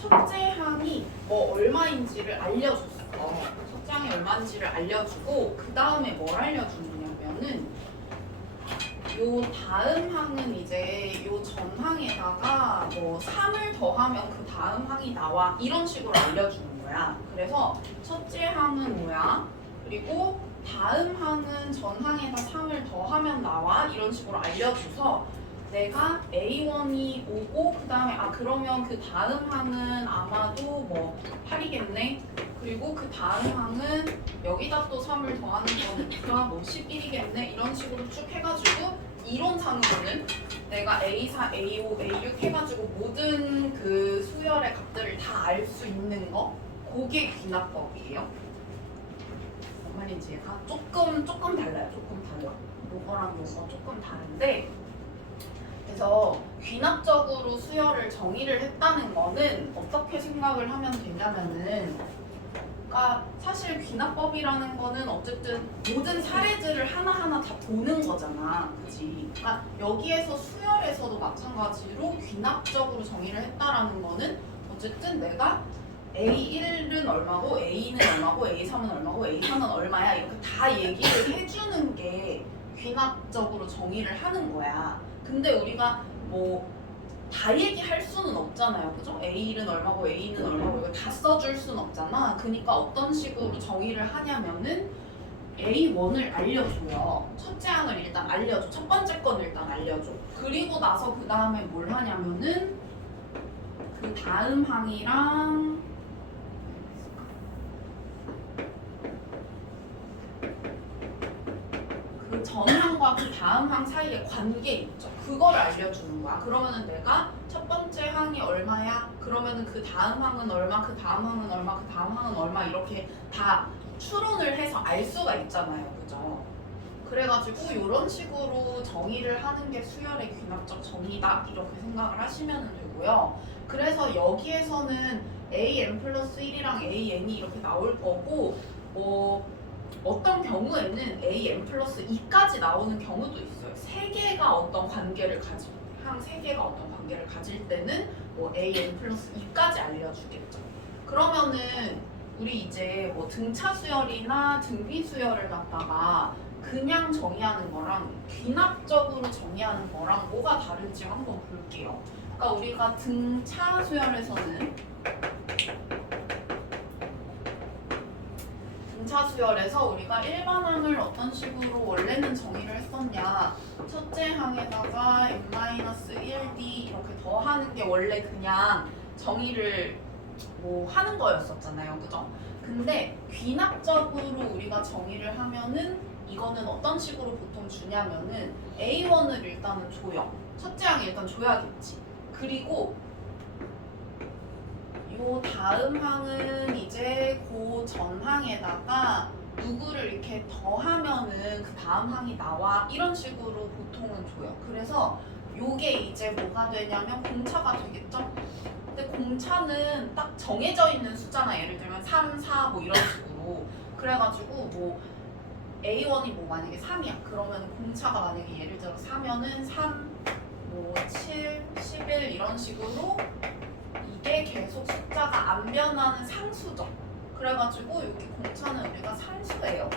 첫째 항이 뭐 얼마인지를 알려줬어. 첫째 항이 얼마인지를 알려주고 그 다음에 뭘 알려주느냐면은 요 다음 항은 이제 요 전 항에다가 뭐 3을 더하면 그 다음 항이 나와 이런 식으로 알려주는 거야. 그래서 첫째 항은 뭐야? 그리고 다음 항은 전 항에다 3을 더하면 나와 이런 식으로 알려줘서 내가 A1이 오고 그 다음에 그러면 그 다음 항은 아마도 뭐 8이겠네. 그리고 그 다음 항은 여기다 또 3을 더하는 거니까 뭐 11이겠네. 이런 식으로 쭉 해가지고 이론상으로는 내가 A4, A5, A6 해가지고 모든 그 수열의 값들을 다 알 수 있는 거 그게 귀납법이에요. 뭔 말인지 얘가 조금 달라요. 조금 달라. 요거랑 요거 조금 다른데 그래서 귀납적으로 수열을 정의를 했다는 거는 어떻게 생각을 하면 되냐면은 그러니까 사실 귀납법이라는 거는 어쨌든 모든 사례들을 하나하나 다 보는 거잖아. 그치? 그러니까 여기에서 수열에서도 마찬가지로 귀납적으로 정의를 했다라는 거는 어쨌든 내가 A1은 얼마고 A는 얼마고 A3은 얼마고 A4는 얼마야 이렇게 다 얘기를 해주는 게 귀납적으로 정의를 하는 거야. 근데 우리가 뭐 다 얘기할 수는 없잖아요. 그죠? A는 얼마고 A는 얼마고 이거 다 써줄 수는 없잖아. 그러니까 어떤 식으로 정의를 하냐면은 A1을 알려줘요. 첫째 항을 일단 알려줘. 첫 번째 건 일단 알려줘. 그리고 나서 그 다음에 뭘 하냐면은 그 다음 항이랑 그 전항과 그 다음 항 사이에 관계 있죠. 그걸 알려주는 거야. 그러면은 내가 첫 번째 항이 얼마야? 그러면은 그 다음 항은 얼마, 그 다음 항은 얼마, 그 다음 항은 얼마 이렇게 다 추론을 해서 알 수가 있잖아요. 그죠? 그래가지고 이런 식으로 정의를 하는 게 수열의 귀납적 정의다 이렇게 생각을 하시면 되고요. 그래서 여기에서는 AN 플러스 1이랑 AN이 이렇게 나올 거고 어떤 경우에는 AN 플러스 2까지 나오는 경우도 있어요. 세 개가 어떤 관계를 가지고 항 세 개가 어떤 관계를 가질 때는 뭐 AN 플러스 2까지 알려주겠죠. 그러면은 우리 이제 뭐 등차 수열이나 등비 수열을 갖다가 그냥 정의하는 거랑 귀납적으로 정의하는 거랑 뭐가 다른지 한번 볼게요. 그러니까 우리가 등차 수열에서는 등차 수열에서 우리가 일반항을 어떤 식으로 원래는 정의를 했었냐. 첫째 항에다가 n-1d 이렇게 더하는 게 원래 그냥 정의를 뭐 하는 거였었잖아요. 그죠? 근데 귀납적으로 우리가 정의를 하면은 이거는 어떤 식으로 보통 주냐면은 A1을 일단은 줘요. 첫째 항 일단 줘야겠지. 그리고 요 다음 항은 이제 그 전항에다가 누구를 이렇게 더하면은 그 다음 항이 나와 이런 식으로 보통은 줘요. 그래서 요게 이제 뭐가 되냐면 공차가 되겠죠? 근데 공차는 딱 정해져 있는 숫자나 예를 들면 3, 4 뭐 이런 식으로 그래가지고 뭐 A1이 뭐 만약에 3이야 그러면 공차가 만약에 예를 들어 4면은 3, 뭐 7, 11 이런 식으로 이게 계속 숫자가 안 변하는 상수죠. 그래가지고 여기 공차는 우리가 상수예요.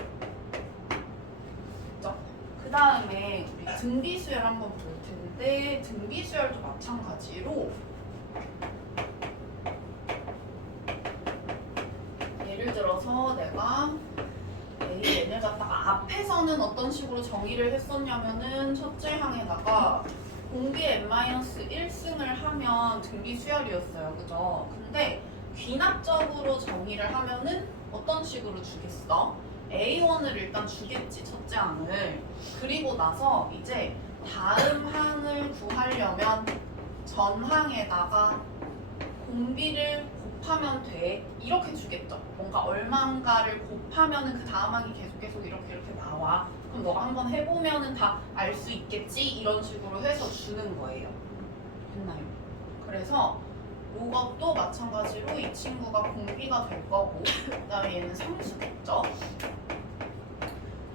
그죠? 그 다음에 우리 등비수열 한번 볼 텐데 등비수열도 마찬가지로 예를 들어서 내가 얘를 갖다가 앞에서는 어떤 식으로 정의를 했었냐면은 첫째 항에다가 공비 n-1승을 하면 등비 수열이었어요. 그죠? 근데 귀납적으로 정의를 하면은 어떤 식으로 주겠어? A1을 일단 주겠지, 첫째 항을. 그리고 나서 이제 다음 항을 구하려면 전 항에다가 공비를 곱하면 돼. 이렇게 주겠죠. 뭔가 얼마인가를 곱하면은 그 다음 항이 계속 이렇게 나와. 그럼 너가 한번 해보면은 다 알 수 있겠지? 이런 식으로 해서 주는 거예요. 됐나요? 그래서 이것도 마찬가지로 이 친구가 공비가 될 거고 그 다음에 얘는 상수겠죠?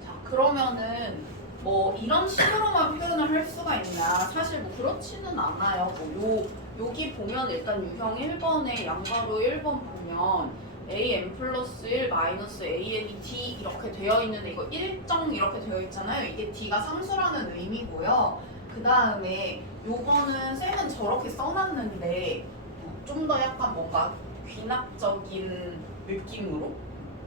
자 그러면은 뭐 이런 식으로만 표현을 할 수가 있냐? 사실 뭐 그렇지는 않아요. 뭐 여기 보면 일단 유형 1번에 양가로 1번 보면 an 플러스 1 마이너스 an이 d 이렇게 되어 있는데 이거 일정 이렇게 되어 있잖아요. 이게 d가 상수라는 의미고요. 그 다음에 요거는 쌤은 저렇게 써놨는데 좀 더 약간 뭔가 귀납적인 느낌으로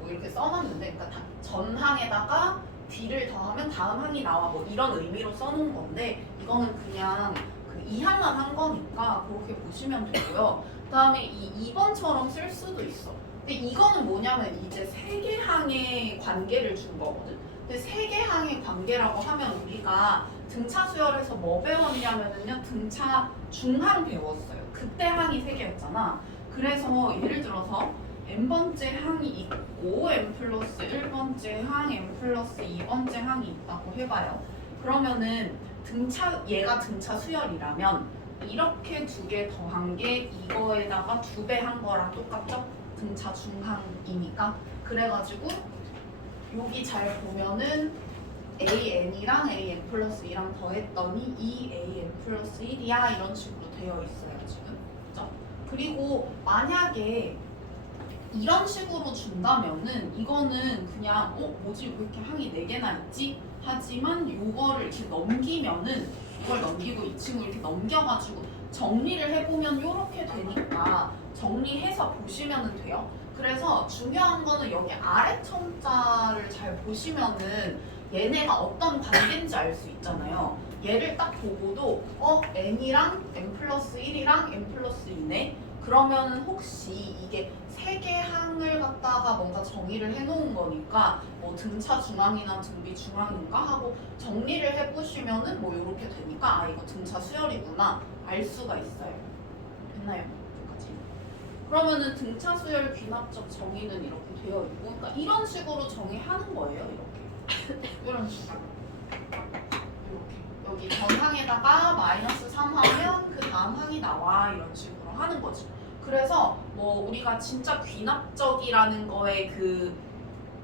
뭐 이렇게 써놨는데 그러니까 전항에다가 d를 더하면 다음 항이 나와 뭐 이런 의미로 써놓은 건데 이거는 그냥 그 이항만 한 거니까 그렇게 보시면 되고요. 그 다음에 이 2번처럼 쓸 수도 있어. 근데 이거는 뭐냐면 이제 세 개 항의 관계를 준 거거든. 근데 세 개 항의 관계라고 하면 우리가 등차 수열에서 뭐 배웠냐면은요 등차 중항 배웠어요. 그때 항이 세 개였잖아. 그래서 예를 들어서 n번째 항이 있고 n 플러스 1번째 항, n 플러스 2번째 항이 있다고 해봐요. 그러면은 얘가 등차 수열이라면 이렇게 두 개 더한 게 이거에다가 두 배 한 거랑 똑같죠? 등차 중항이니까. 그래가지고 여기 잘 보면은 an이랑 an 플러스 2랑 더했더니 2an 플러스 1이야 이런 식으로 되어 있어요 지금. 그죠? 그리고 만약에 이런 식으로 준다면은 이거는 그냥 뭐지 왜 이렇게 항이 4개나 있지? 하지만 요거를 이렇게 넘기면은 이걸 넘기고 이 친구 이렇게 넘겨가지고 정리를 해보면 요렇게 되니까 정리해서 보시면 돼요. 그래서 중요한 거는 여기 아래 첨자를 잘 보시면은 얘네가 어떤 관계인지 알 수 있잖아요. 얘를 딱 보고도 n이랑 n 플러스 1이랑 n 플러스 2네? 그러면은 혹시 이게 세 개 항을 갖다가 뭔가 정의를 해놓은 거니까 뭐 등차 중항이나 등비 중항인가 하고 정리를 해보시면은 뭐 이렇게 되니까 아 이거 등차 수열이구나 알 수가 있어요. 됐나요? 여기까지. 그러면은 등차 수열 귀납적 정의는 이렇게 되어 있고 그러니까 이런 식으로 정의하는 거예요. 이렇게 이런 식으로 이렇게 여기 전항에다가 마이너스 3 하면 그 다음 항이 나와 이런 식으로 하는 거지. 그래서 뭐 우리가 진짜 귀납적이라는 거에 그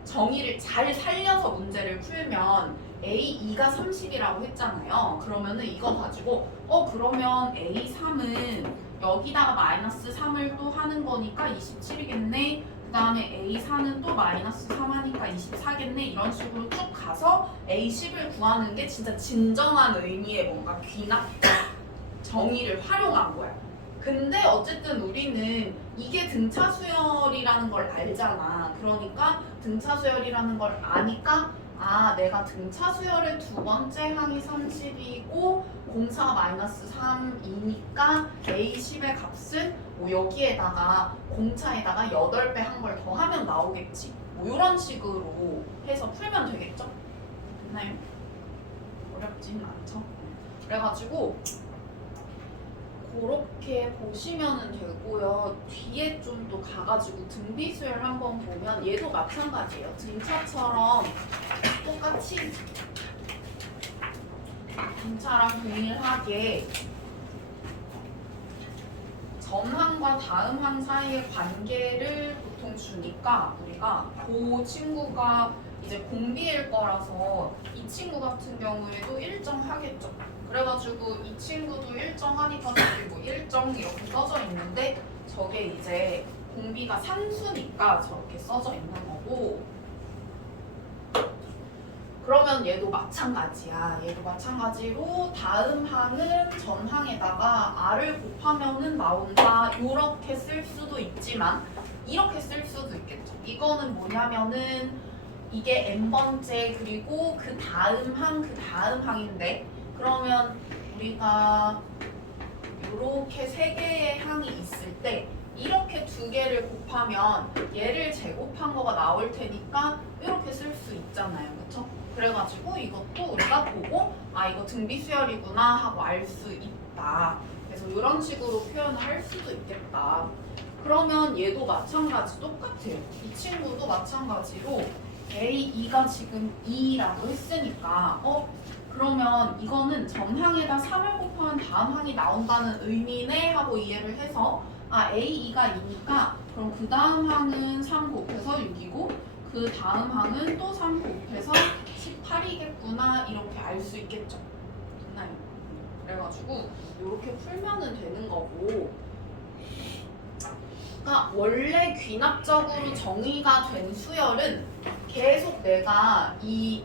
정의를 잘 살려서 문제를 풀면 A2가 30이라고 했잖아요. 그러면은 이거 가지고 그러면 A3은 여기다가 마이너스 3을 또 하는 거니까 27이겠네. 그 다음에 A4는 또 마이너스 3 하니까 24겠네. 이런 식으로 쭉 가서 A10을 구하는 게 진짜 진정한 의미의 뭔가 귀납적 정의를 활용한 거야. 근데 어쨌든 우리는 이게 등차 수열이라는 걸 알잖아. 그러니까 등차 수열이라는 걸 아니까 아 내가 등차 수열의 두 번째 항이 30이고 공차가 마이너스 3이니까 A10의 값은 뭐 여기에다가 공차에다가 8배 한 걸 더 하면 나오겠지. 뭐 이런 식으로 해서 풀면 되겠죠? 됐나요? 어렵진 않죠? 그래가지고 그렇게 보시면 되고요. 뒤에 좀 또 가가지고 등비수열 한번 보면 얘도 마찬가지예요. 등차처럼 똑같이 등차랑 동일하게 전항과 다음 항 사이의 관계를 보통 주니까 우리가 그 친구가 이제 공비일 거라서 이 친구 같은 경우에도 일정하겠죠. 그래가지고 이 친구도 일정하니까 저기 뭐 일정 이렇게 써져 있는데 저게 이제 공비가 산수니까 저렇게 써져 있는 거고 그러면 얘도 마찬가지야. 얘도 마찬가지로 다음 항은 전 항에다가 r을 곱하면은 나온다. 이렇게 쓸 수도 있지만 이렇게 쓸 수도 있겠죠. 이거는 뭐냐면은 이게 n번째 그리고 그 다음 항 그 다음 항인데 그러면 우리가 이렇게 세 개의 항이 있을 때 이렇게 두 개를 곱하면 얘를 제곱한 거가 나올 테니까 이렇게 쓸 수 있잖아요. 그렇죠? 그래가지고 이것도 우리가 보고 아 이거 등비수열이구나 하고 알 수 있다. 그래서 이런 식으로 표현을 할 수도 있겠다. 그러면 얘도 마찬가지 똑같아요. 이 친구도 마찬가지로 A2가 지금 2라고 했으니까 그러면 이거는 전항에다 3을 곱하면 다음 항이 나온다는 의미네 하고 이해를 해서 아 A2가 2니까 그럼 그 다음 항은 3 곱해서 6이고 그 다음 항은 또 3 곱해서 18이겠구나 이렇게 알 수 있겠죠. 됐나요? 그래가지고 이렇게 풀면은 되는 거고, 그러니까 원래 귀납적으로 정의가 된 수열은 계속 내가 이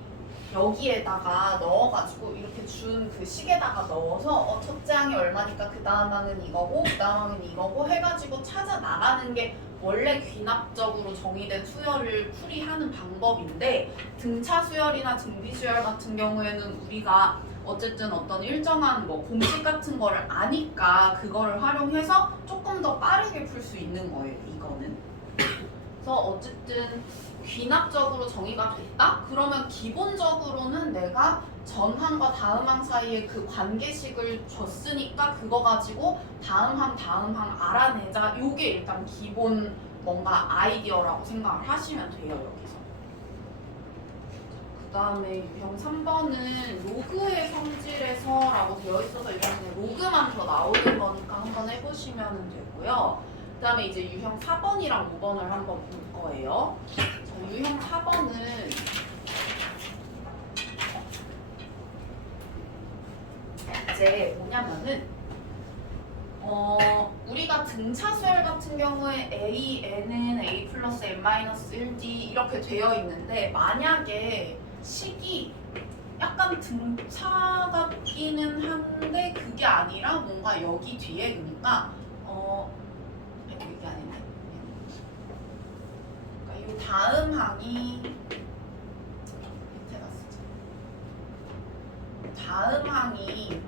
여기에다가 넣어가지고 이렇게 준 그 식에다가 넣어서 첫째 항이 얼마니까 그 다음 항은 이거고 그 다음 항은 이거고 해가지고 찾아 나가는 게 원래 귀납적으로 정의된 수열을 풀이하는 방법인데, 등차 수열이나 등비 수열 같은 경우에는 우리가 어쨌든 어떤 일정한 뭐 공식 같은 거를 아니까 그거를 활용해서 조금 더 빠르게 풀 수 있는 거예요, 이거는. 그래서 어쨌든 귀납적으로 정의가 됐다? 그러면 기본적으로는 내가 전항과 다음항 사이에 그 관계식을 줬으니까 그거 가지고 다음항 알아내자. 요게 일단 기본 뭔가 아이디어라고 생각을 하시면 돼요, 여기서. 그 다음에 유형 3번은 로그의 성질에서라고 되어 있어서 이거는 로그만 더 나오는 거니까 한번 해보시면 되고요. 그 다음에 이제 유형 4번이랑 5번을 한번 볼 거예요. 자, 유형 4번은 이제 뭐냐면은 우리가 등차 수열 같은 경우에 A, N은 A 플러스 N 마이너스 1D 이렇게 되어 있는데, 만약에 식이 약간 등차 같기는 한데 그게 아니라 뭔가 여기 뒤에, 그러니까 이게 아니네. 그러니까 이 다음 항이 밑에다 쓰자. 다음 항이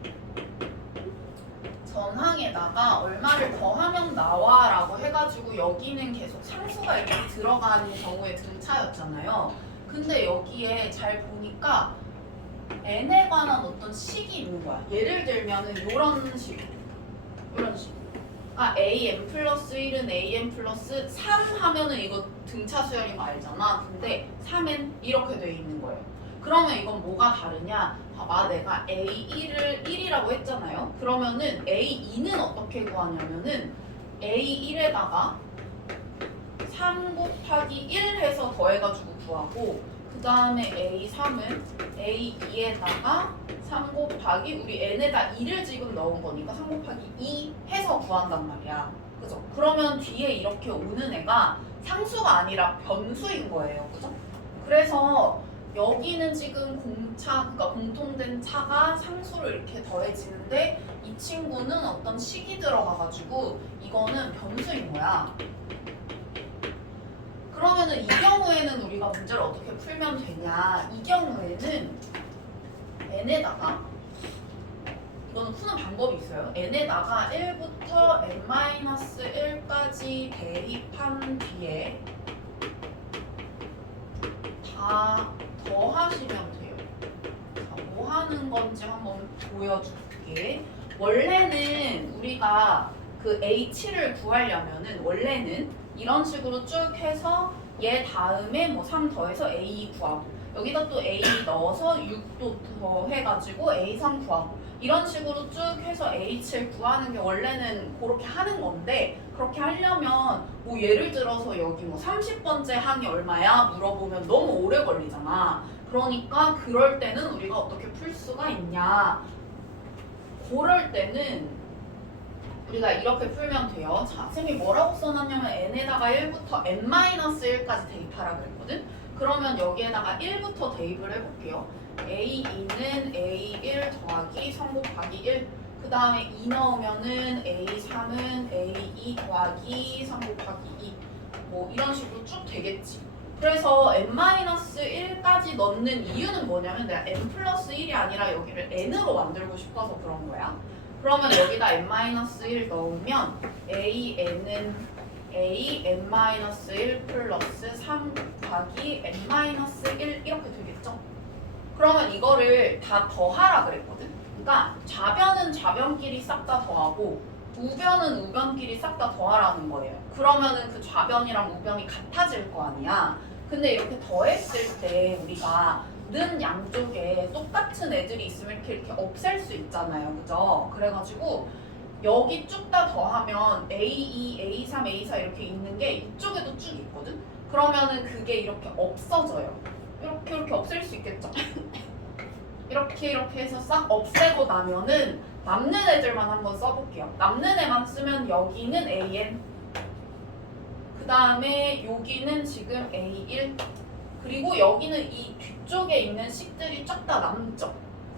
전항에다가 얼마를 더하면 나와라고 해가지고 여기는 계속 상수가 이렇게 들어가는 경우의 등차였잖아요. 근데 여기에 잘 보니까 n에 관한 어떤 식이 있는 거야. 예를 들면은 이런 식, 이런 식. 아, an 플러스 1은 an 플러스 3 하면은 이거 등차 수열인 거 알잖아. 근데 3은 이렇게 돼 있는 거예요. 그러면 이건 뭐가 다르냐? 봐봐, 내가 A1을 1이라고 했잖아요. 그러면은 A2는 어떻게 구하냐면은 A1에다가 3 곱하기 1 해서 더해가지고 구하고, 그 다음에 A3은 A2에다가 3 곱하기 우리 n에다 2를 지금 넣은 거니까 3 곱하기 2 해서 구한단 말이야. 그죠? 그러면 뒤에 이렇게 오는 애가 상수가 아니라 변수인 거예요. 그죠? 그래서 여기는 지금 공차, 그러니까 공통된 차가 상수로 이렇게 더해지는데 이 친구는 어떤 식이 들어가가지고 이거는 변수인 거야. 그러면은 이 경우에는 우리가 문제를 어떻게 풀면 되냐? 이 경우에는 n에다가, 이거는 푸는 방법이 있어요. n에다가 1부터 n-1까지 대입한 뒤에 다 더하시면 돼요. 자, 뭐 하는 건지 한번 보여줄게. 원래는 우리가 그 H를 구하려면은 원래는 이런 식으로 쭉 해서 얘 다음에 뭐 3 더해서 A 구하고, 여기다 또 A 넣어서 6도 더해가지고 A3 구하고, 이런 식으로 쭉 해서 H를 구하는 게 원래는 그렇게 하는 건데, 그렇게 하려면 뭐 예를 들어서 여기 뭐 30번째 항이 얼마야? 물어보면 너무 오래 걸리잖아. 그러니까 그럴 때는 우리가 어떻게 풀 수가 있냐? 그럴 때는 우리가 이렇게 풀면 돼요. 자, 쌤이 뭐라고 써놨냐면 n에다가 1부터 n-1까지 대입하라 그랬거든? 그러면 여기에다가 1부터 대입을 해볼게요. A2는 A1 더하기 3 곱하기 1, 그 다음에 2 넣으면은 A3은 A2 더하기 3 곱하기 2, 뭐 이런 식으로 쭉 되겠지. 그래서 n-1까지 넣는 이유는 뭐냐면 내가 n 플러스 1이 아니라 여기를 n으로 만들고 싶어서 그런 거야. 그러면 여기다 n-1 넣으면 an은 an-1 플러스 3 곱하기 n-1 이렇게 되겠죠? 그러면 이거를 다 더하라 그랬거든? 그러니까 좌변은 좌변끼리 싹 다 더하고 우변은 우변끼리 싹 다 더하라는 거예요. 그러면은 그 좌변이랑 우변이 같아질 거 아니야. 근데 이렇게 더했을 때 우리가 는 양쪽에 똑같은 애들이 있으면 이렇게 없앨 수 있잖아요. 그죠? 그래가지고 여기 쭉 다 더하면 A2, A3, A4 이렇게 있는 게 이쪽에도 쭉 있거든? 그러면은 그게 이렇게 없어져요. 이렇게 없앨 수 있겠죠? 이렇게 해서 싹 없애고 나면은 남는 애들만 한번 써볼게요. 남는 애만 쓰면 여기는 AN, 그 다음에 여기는 지금 A1, 그리고 여기는 이 뒤쪽에 있는 식들이 쫙 다 남죠.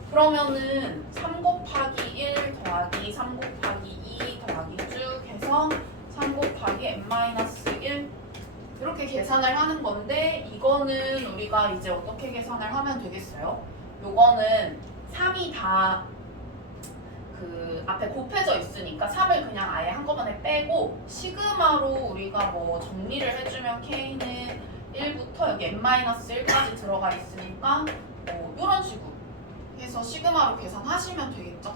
그러면은 3 곱하기 1 더하기 3 곱하기 2 더하기 쭉 해서 3 곱하기 n-1 이렇게 계산을 하는 건데, 이거는 우리가 이제 어떻게 계산을 하면 되겠어요? 요거는 3이 다 그 앞에 곱해져 있으니까 3을 그냥 아예 한꺼번에 빼고 시그마로 우리가 뭐 정리를 해주면 K는 1부터 여기 n-1까지 들어가 있으니까 이런 식으로 해서 시그마로 계산하시면 되겠죠?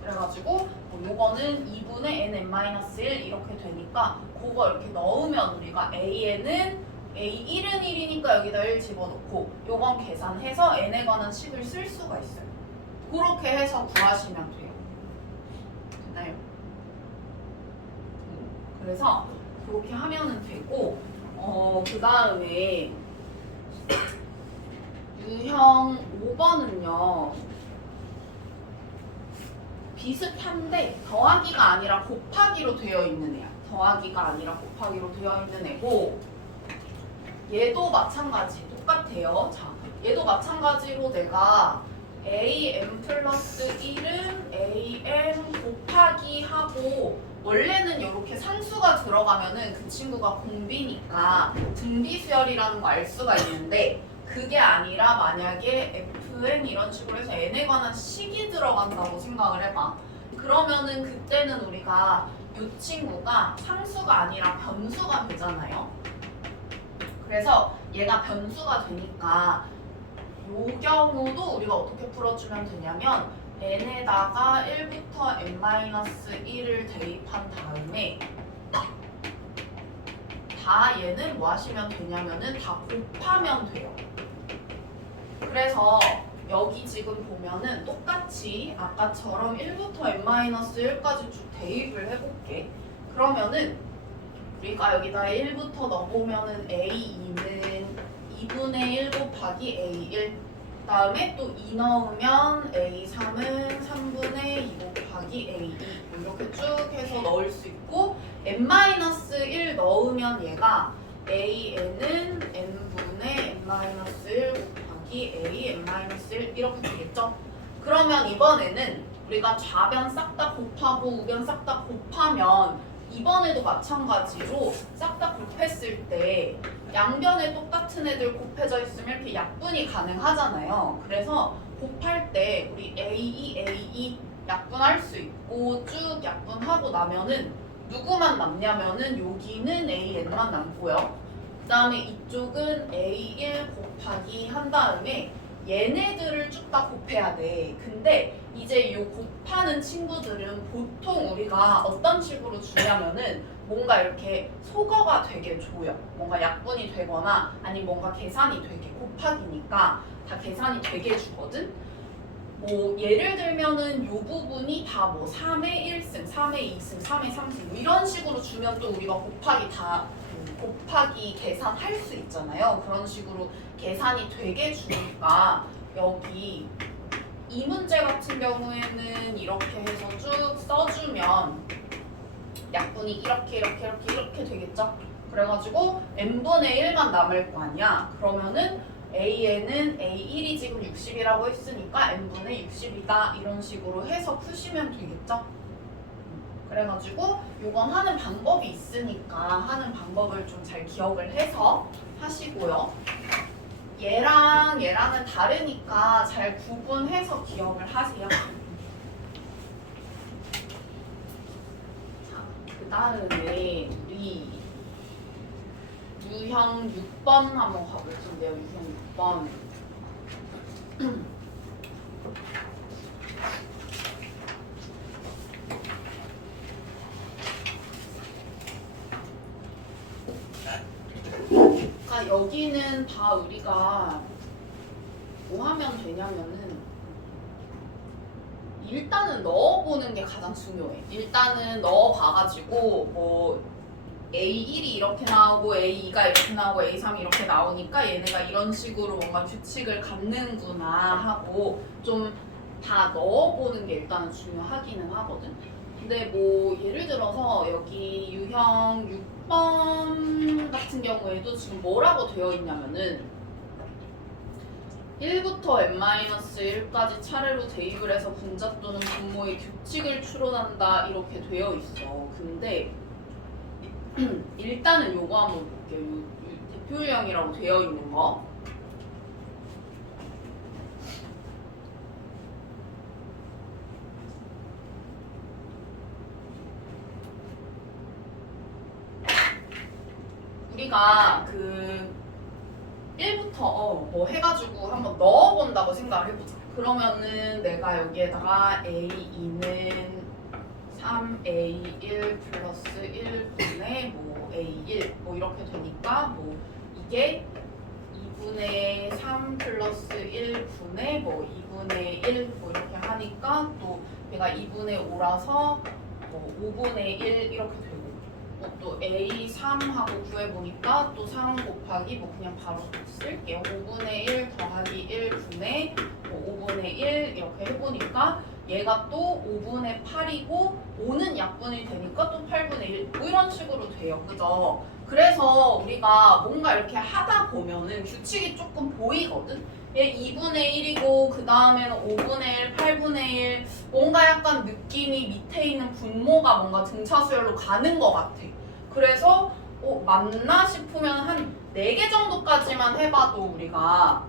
그래가지고 요거는 2분의 n-1 이렇게 되니까 그거 이렇게 넣으면 우리가 AN은 A1은 1이니까 여기다 1 집어넣고 요건 계산해서 n에 관한 식을 쓸 수가 있어요. 그렇게 해서 구하시면 돼요. 됐나요? 그래서 그렇게 하면은 되고, 그 다음에 유형 5번은요 비슷한데 더하기가 아니라 곱하기로 되어 있는 애야. 더하기가 아니라 곱하기로 되어 있는 애고, 얘도 마찬가지 똑같아요. 자, 얘도 마찬가지로 내가 am 플러스 1은 am 곱하기 하고, 원래는 이렇게 상수가 들어가면은 그 친구가 공비니까 등비수열이라는 거 알 수가 있는데, 그게 아니라 만약에 fn 이런 식으로 해서 n에 관한 식이 들어간다고 생각을 해봐. 그러면은 그때는 우리가 이 친구가 상수가 아니라 변수가 되잖아요. 그래서 얘가 변수가 되니까 이 경우도 우리가 어떻게 풀어주면 되냐면 n에다가 1부터 n-1을 대입한 다음에 다 얘는 뭐 하시면 되냐면은 다 곱하면 돼요. 그래서 여기 지금 보면은 똑같이 아까처럼 1부터 n-1까지 쭉 대입을 해볼게. 그러면은 우리가 여기다 1부터 넣어보면은 A2는 2분의 1 곱하기 A1, 그 다음에 또 2 넣으면 A3은 3분의 2 곱하기 A2 이렇게 쭉 해서 넣을 수 있고, n-1 넣으면 얘가 AN은 n분의 n-1 곱하기 A n-1 이렇게 되겠죠? 그러면 이번에는 우리가 좌변 싹 다 곱하고 우변 싹 다 곱하면 이번에도 마찬가지로 싹 다 곱했을 때 양변에 똑같은 애들 곱해져 있으면 이렇게 약분이 가능하잖아요. 그래서 곱할 때 우리 A2 약분할 수 있고 쭉 약분하고 나면은 누구만 남냐면은 여기는 AN만 남고요. 그 다음에 이쪽은 A1 곱하기 한 다음에 얘네들을 쭉 다 곱해야 돼. 근데 이제 이 곱하는 친구들은 보통 우리가 어떤 식으로 주냐면은 뭔가 이렇게 소거가 되게 줘요. 뭔가 약분이 되거나 아니 뭔가 계산이 되게 곱하기니까 다 계산이 되게 주거든. 뭐 예를 들면은 이 부분이 다 뭐 3의 1승, 3의 2승, 3의 3승 뭐 이런 식으로 주면 또 우리가 곱하기 다 곱하기 계산할 수 있잖아요. 그런 식으로 계산이 되게 주니까 여기 이 문제 같은 경우에는 이렇게 해서 쭉 써주면 약분이 이렇게 되겠죠? 그래가지고 n분의 1만 남을 거 아니야. 그러면은 AN은 A1이 지금 60이라고 했으니까 n분의 60이다 이런 식으로 해서 푸시면 되겠죠? 그래가지고 요건 하는 방법이 있으니까 하는 방법을 좀 잘 기억을 해서 하시고요. 얘랑은 다르니까 잘 구분해서 기억을 하세요. 자, 그 다음에 우리 유형 6번 한번 가볼 텐데요. 유형 6번. 여기는 다 우리가 뭐 하면 되냐면은 일단은 넣어보는 게 가장 중요해. 일단은 넣어봐가지고 뭐 A1이 이렇게 나오고 A2가 이렇게 나오고 A3이 이렇게 나오니까 얘네가 이런 식으로 뭔가 규칙을 갖는구나 하고 좀 다 넣어보는 게 일단은 중요하기는 하거든. 근데 뭐 예를 들어서 여기 유형 6번 같은 경우에도 지금 뭐라고 되어 있냐면은 1부터 n-1까지 차례로 대입을 해서 분자 또는 분모의 규칙을 추론한다 이렇게 되어 있어. 근데 일단은 요거 한번 볼게요. 요 대표 유형이라고 되어 있는 거. 우리가 그 1부터 뭐 해가지고 한번 넣어본다고 생각을 해보자. 그러면은 내가 여기에다가 A2는 3A1 플러스 1분의 뭐 A1 뭐 이렇게 되니까 뭐 이게 2분의 3 플러스 1분의 뭐 2분의 1 뭐 이렇게 하니까 또 얘가 2분의 5라서 뭐 5분의 1 이렇게 되고 또 A3하고 구해보니까 또 3 곱하기 뭐 그냥 바로 쓸게요. 5분의 1 더하기 1분의 뭐 5분의 1 이렇게 해보니까 얘가 또 5분의 8이고 5는 약분이 되니까 또 8분의 1 뭐 이런 식으로 돼요. 그죠? 그래서 우리가 뭔가 이렇게 하다 보면은 규칙이 조금 보이거든? 얘 2분의 1이고 그 다음에는 5분의 1, 8분의 1 뭔가 약간 느낌이 밑에 있는 분모가 뭔가 등차수열로 가는 것 같아. 그래서 맞나 싶으면 한 4개 정도까지만 해봐도 우리가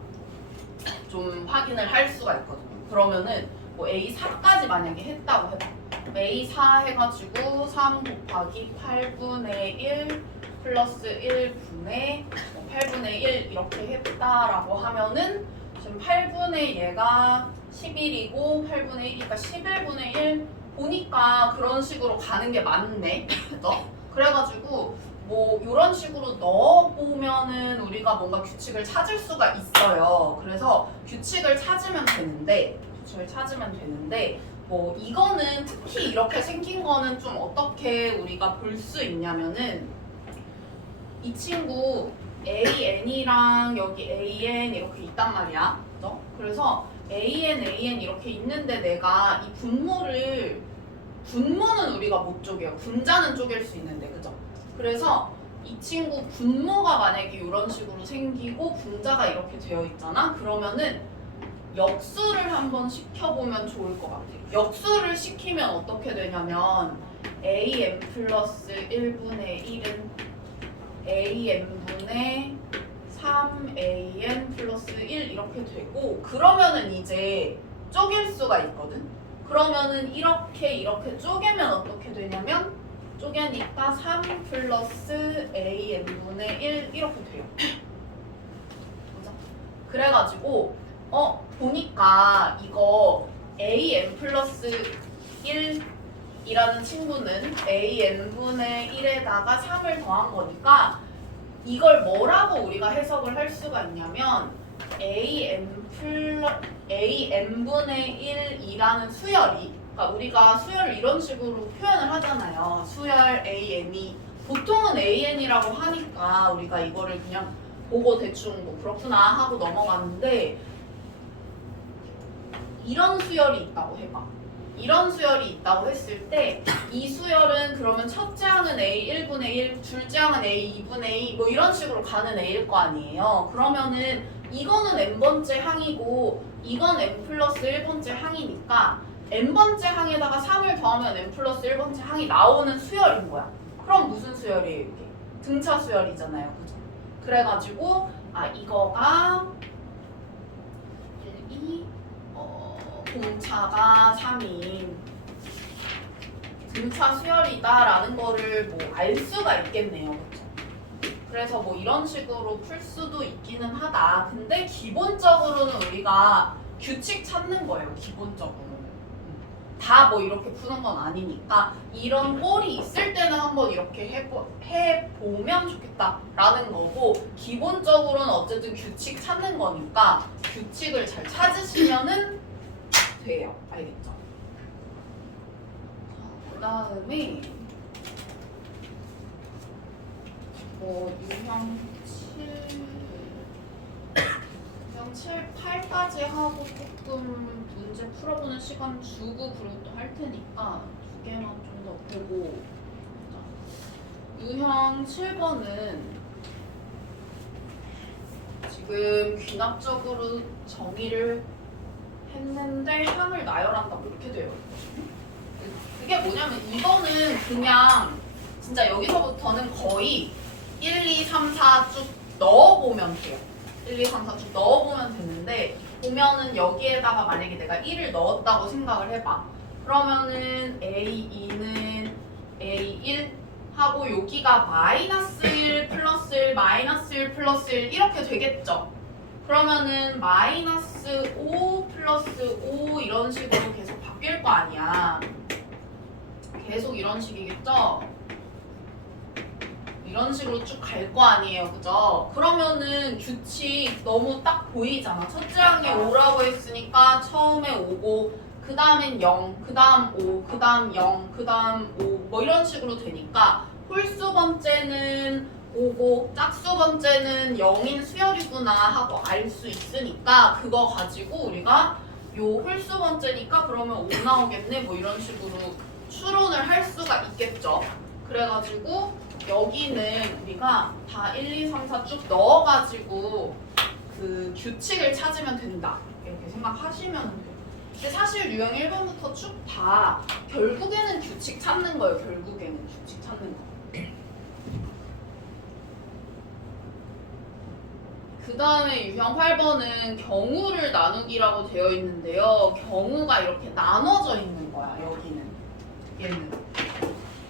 좀 확인을 할 수가 있거든요. 그러면은 뭐 A4까지 만약에 했다고 해봐. A4 해가지고 3 곱하기 8분의 1 플러스 1분의 8분의 1 이렇게 했다라고 하면은 지금 8분의 얘가 11이고 8분의 1이니까 11분의 1 보니까 그런 식으로 가는 게 맞네. 그죠? 그래가지고 뭐 이런 식으로 넣어보면은 우리가 뭔가 규칙을 찾을 수가 있어요. 그래서 규칙을 찾으면 되는데 뭐 이거는 특히 이렇게 생긴 거는 좀 어떻게 우리가 볼 수 있냐면은 이 친구 AN이랑 여기 AN 이렇게 있단 말이야. 그죠? 그래서 AN 이렇게 있는데 내가 이 분모는 우리가 못 쪼개요. 분자는 쪼갤 수 있는데, 그죠? 그래서 이 친구 분모가 만약에 이런 식으로 생기고 분자가 이렇게 되어 있잖아? 그러면은 역수를 한번 시켜보면 좋을 것 같아요. 역수를 시키면 어떻게 되냐면 AN 플러스 1분의 1은 AN분의 3AN 플러스 1 이렇게 되고 그러면은 이제 쪼갤 수가 있거든? 그러면은 이렇게 쪼개면 어떻게 되냐면 쪼개니까 3 플러스 AN분의 1 이렇게 돼요. 그죠? 그래가지고 보니까 이거 AN 플러스 1이라는 친구는 AN분의 1에다가 3을 더한 거니까 이걸 뭐라고 우리가 해석을 할 수가 있냐면 AN분의 1이라는 수열이 그러니까 우리가 수열을 이런 식으로 표현을 하잖아요. 수열 AN이 보통은 AN이라고 하니까 우리가 이거를 그냥 보고 대충 뭐 그렇구나 하고 넘어가는데 이런 수열이 있다고 해봐. 이런 수열이 있다고 했을 때 이 수열은 그러면 첫째 항은 A 1분의 1, 둘째 항은 A 2분의 2 뭐 이런 식으로 가는 A일 거 아니에요. 그러면은 이거는 n번째 항이고 이건 n 플러스 1번째 항이니까 n번째 항에다가 3을 더하면 n 플러스 1번째 항이 나오는 수열인 거야. 그럼 무슨 수열이에요 이게? 등차 수열이잖아요. 그죠? 그래가지고 이거가 1, 2 공차가 3인 등차 수열이다라는 거를 뭐 알 수가 있겠네요. 그렇죠? 그래서 뭐 이런 식으로 풀 수도 있기는 하다. 근데 기본적으로는 우리가 규칙 찾는 거예요. 기본적으로는. 다 뭐 이렇게 푸는 건 아니니까 이런 꼴이 있을 때는 한번 이렇게 해보면 좋겠다라는 거고 기본적으로는 어쨌든 규칙 찾는 거니까 규칙을 잘 찾으시면은 돼요. 알겠죠? 그 다음에 뭐 유형 유형 7, 8까지 하고 조금 문제 풀어보는 시간 주고 그리고 또 할 테니까 두 개만 좀 더 보고. 자, 유형 7번은 지금 귀납적으로 정의를 했는데 항을 나열한다고 이렇게 되어 있거든요. 그게 뭐냐면 이거는 그냥 진짜 여기서부터는 거의 1, 2, 3, 4 쭉 넣어보면 돼요. 1, 2, 3, 4 쭉 넣어보면 되는데 보면은 여기에다가 만약에 내가 1을 넣었다고 생각을 해봐. 그러면은 A2는 A1 하고 여기가 마이너스 1 플러스 1 마이너스 1 플러스 1 이렇게 되겠죠. 그러면은 마이너스 5 플러스 5 이런 식으로 계속 바뀔 거 아니야. 계속 이런 식이겠죠? 이런 식으로 쭉 갈 거 아니에요. 그죠? 그러면은 규칙 너무 딱 보이잖아. 첫째 항이 5라고 했으니까 처음에 5고 그 다음엔 0, 그 다음 5, 그 다음 0, 그 다음 5 뭐 이런 식으로 되니까 홀수 번째는 5고 짝수 번째는 0인 수열이구나 하고 알 수 있으니까 그거 가지고 우리가 요 홀수 번째니까 그러면 5 나오겠네 뭐 이런 식으로 추론을 할 수가 있겠죠. 그래가지고 여기는 우리가 다 1, 2, 3, 4 쭉 넣어가지고 그 규칙을 찾으면 된다 이렇게 생각하시면 돼요. 근데 사실 유형 1번부터 쭉 다 결국에는 규칙 찾는 거예요. 결국에는 규칙 찾는 거. 그 다음에 유형 8번은 경우를 나누기라고 되어 있는데요. 경우가 이렇게 나눠져 있는 거야. 여기는 얘는.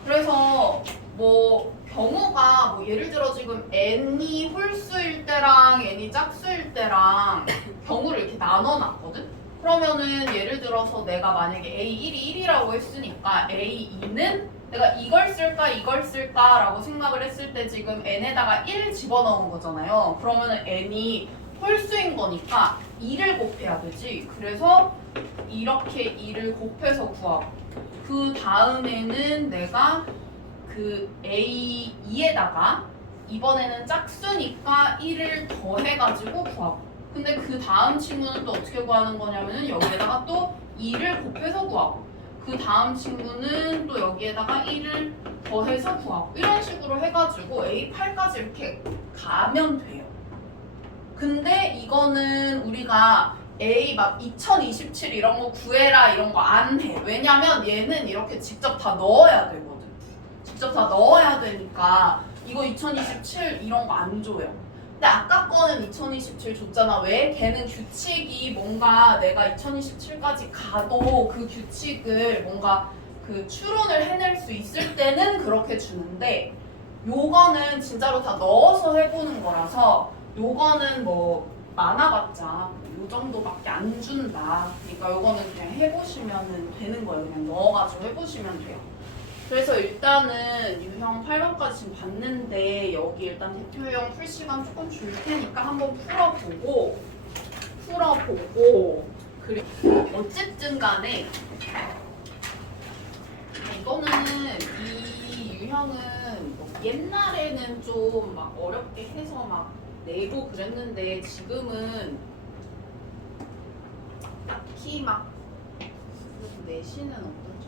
그래서 뭐 경우가 뭐 예를 들어 지금 n이 홀수일 때랑 n이 짝수일 때랑 경우를 이렇게 나눠놨거든? 그러면은 예를 들어서 내가 만약에 A1이 1이라고 했으니까 A2는 내가 이걸 쓸까 라고 생각을 했을 때 지금 n에다가 1 집어넣은 거잖아요. 그러면은 n이 홀수인 거니까 2를 곱해야 되지. 그래서 이렇게 2를 곱해서 구하고 그 다음에는 내가 그 A2에다가 이번에는 짝수니까 1을 더해가지고 구하고 근데 그 다음 친구는 또 어떻게 구하는 거냐면은 여기에다가 또 2를 곱해서 구하고 그 다음 친구는 또 여기에다가 1을 더해서 구하고 이런 식으로 해가지고 A8까지 이렇게 가면 돼요. 근데 이거는 우리가 A 막 2027 이런 거 구해라 이런 거 안 해. 왜냐면 얘는 이렇게 직접 다 넣어야 되거든. 직접 다 넣어야 되니까 이거 2027 이런 거 안 줘요. 근데 아까 거는 2027 줬잖아. 왜? 걔는 규칙이 뭔가 내가 2027까지 가도 그 규칙을 뭔가 그 추론을 해낼 수 있을 때는 그렇게 주는데 요거는 진짜로 다 넣어서 해보는 거라서 요거는 뭐 많아봤자 요 정도밖에 안 준다. 그러니까 요거는 그냥 해보시면 되는 거예요. 그냥 넣어가지고 해보시면 돼요. 그래서 일단은 유형 8번까지 지금 봤는데 여기 일단 대표형 풀 시간 조금 줄 테니까 한번 풀어보고 그리고 어쨌든 간에 이거는 이 유형은 뭐 옛날에는 좀 막 어렵게 해서 막 내고 그랬는데 지금은 딱히 막 내시는 어떤지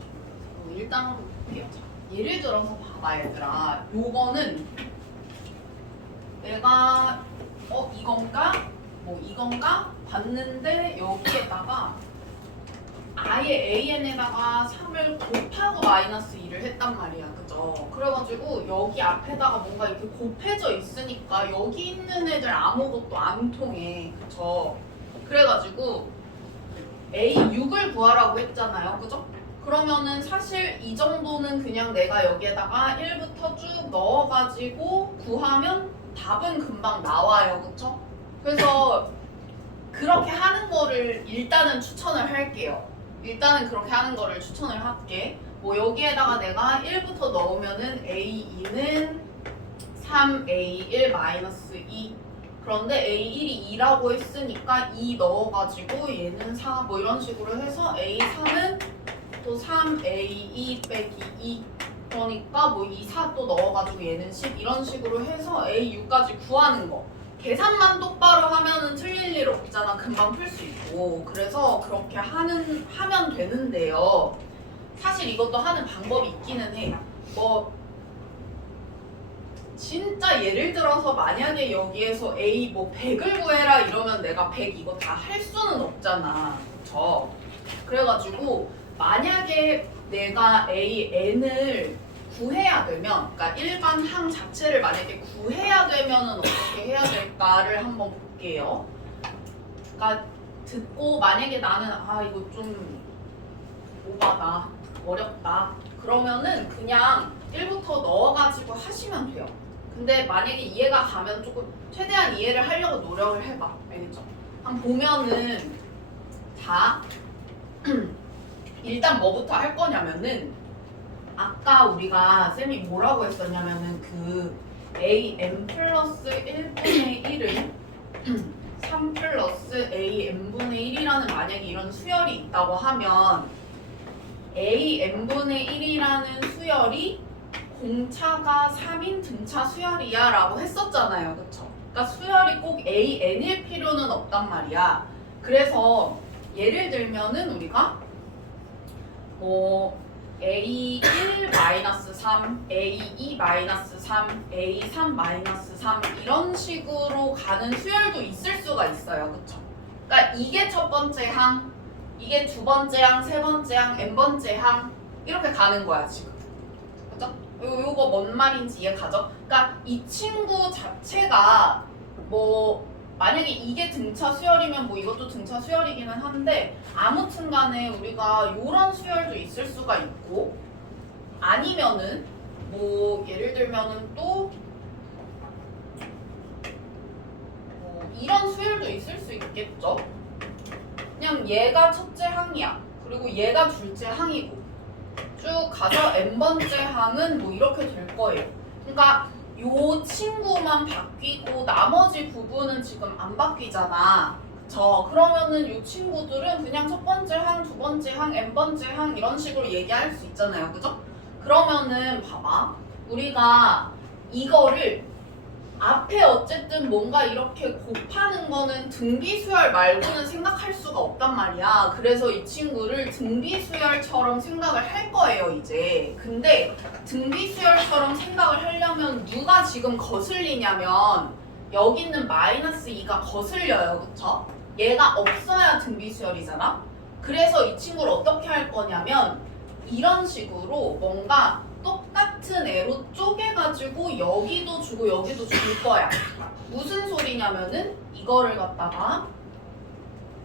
모르겠어요. 일단 한번 볼게요. 자, 예를 들어서 봐봐 얘들아. 요거는 내가 이건가? 뭐 이건가? 봤는데 여기에다가 아예 AN에다가 3을 곱하고 마이너스 2를 했단 말이야. 그죠? 그래가지고 여기 앞에다가 뭔가 이렇게 곱해져 있으니까 여기 있는 애들 아무것도 안 통해. 그쵸? 그래가지고 A6을 구하라고 했잖아요. 그죠? 그러면은 사실 이 정도는 그냥 내가 여기에다가 1부터 쭉 넣어가지고 구하면 답은 금방 나와요. 그쵸? 그래서 그렇게 하는 거를 일단은 추천을 할게요. 일단은 그렇게 하는 거를 추천을 할게. 뭐 여기에다가 내가 1부터 넣으면은 A2는 3A1 마이너스 2 그런데 A1이 2라고 했으니까 2 넣어가지고 얘는 4 뭐 이런 식으로 해서 A3은 또 3A2 빼기 2 그러니까 뭐 2, 4 또 넣어가지고 얘는 10 이런 식으로 해서 A6까지 구하는 거 계산만 똑바로 하면은 틀릴 일 없잖아. 금방 풀 수 있고. 그래서 그렇게 하면 되는데요. 사실 이것도 하는 방법이 있기는 해. 뭐 진짜 예를 들어서 만약에 여기에서 A 뭐 100을 구해라 이러면 내가 100 이거 다 할 수는 없잖아. 그쵸? 그래가지고 만약에 내가 AN을 구해야 되면, 그러니까 일반 항 자체를 만약에 구해야 되면은 어떻게 해야 될까를 한번 볼게요. 그러니까 듣고 만약에 나는 이거 좀 오바다, 어렵다. 그러면은 그냥 1부터 넣어가지고 하시면 돼요. 근데 만약에 이해가 가면 조금 최대한 이해를 하려고 노력을 해봐. 알겠죠? 한번 보면은 자 일단 뭐부터 할 거냐면은 아까 우리가 쌤이 뭐라고 했었냐면은 그 AM 플러스 1분의 1은 3 플러스 AM분의 1이라는 만약에 이런 수열이 있다고 하면 AM분의 1이라는 수열이 공차가 3인 등차 수열이야 라고 했었잖아요. 그쵸? 그러니까 수열이 꼭 AN일 필요는 없단 말이야. 그래서 예를 들면은 우리가 뭐 A1-3, A2-3, A3-3 이런 식으로 가는 수열도 있을 수가 있어요. 그쵸? 그러니까 이게 첫 번째 항, 이게 두 번째 항, 세 번째 항, n번째 항 이렇게 가는 거야 지금. 그죠? 요거 뭔 말인지 이해 가죠? 그러니까 이 친구 자체가 뭐 만약에 이게 등차 수열이면 뭐 이것도 등차 수열이기는 한데 아무튼 간에 우리가 요런 수열도 있을 수가 있고 아니면은 뭐 예를 들면은 또 뭐 이런 수열도 있을 수 있겠죠? 그냥 얘가 첫째 항이야. 그리고 얘가 둘째 항이고 쭉 가서 n번째 항은 뭐 이렇게 될 거예요. 그러니까 요 친구만 바뀌고 나머지 부분은 지금 안 바뀌잖아. 그쵸? 그러면은 요 친구들은 그냥 첫 번째 항, 두 번째 항, n번째 항 이런 식으로 얘기할 수 있잖아요. 그죠? 그러면은 봐봐. 우리가 이거를 앞에 어쨌든 뭔가 이렇게 곱하는 거는 등비수열 말고는 생각할 수가 없단 말이야. 그래서 이 친구를 등비수열처럼 생각을 할 거예요, 이제. 근데 등비수열처럼 생각을 하려면 누가 지금 거슬리냐면 여기 있는 마이너스 2가 거슬려요, 그쵸? 얘가 없어야 등비수열이잖아? 그래서 이 친구를 어떻게 할 거냐면 이런 식으로 뭔가 똑같은 애로 쪼개가지고 여기도 주고 여기도 줄 거야. 무슨 소리냐면은 이거를 갖다가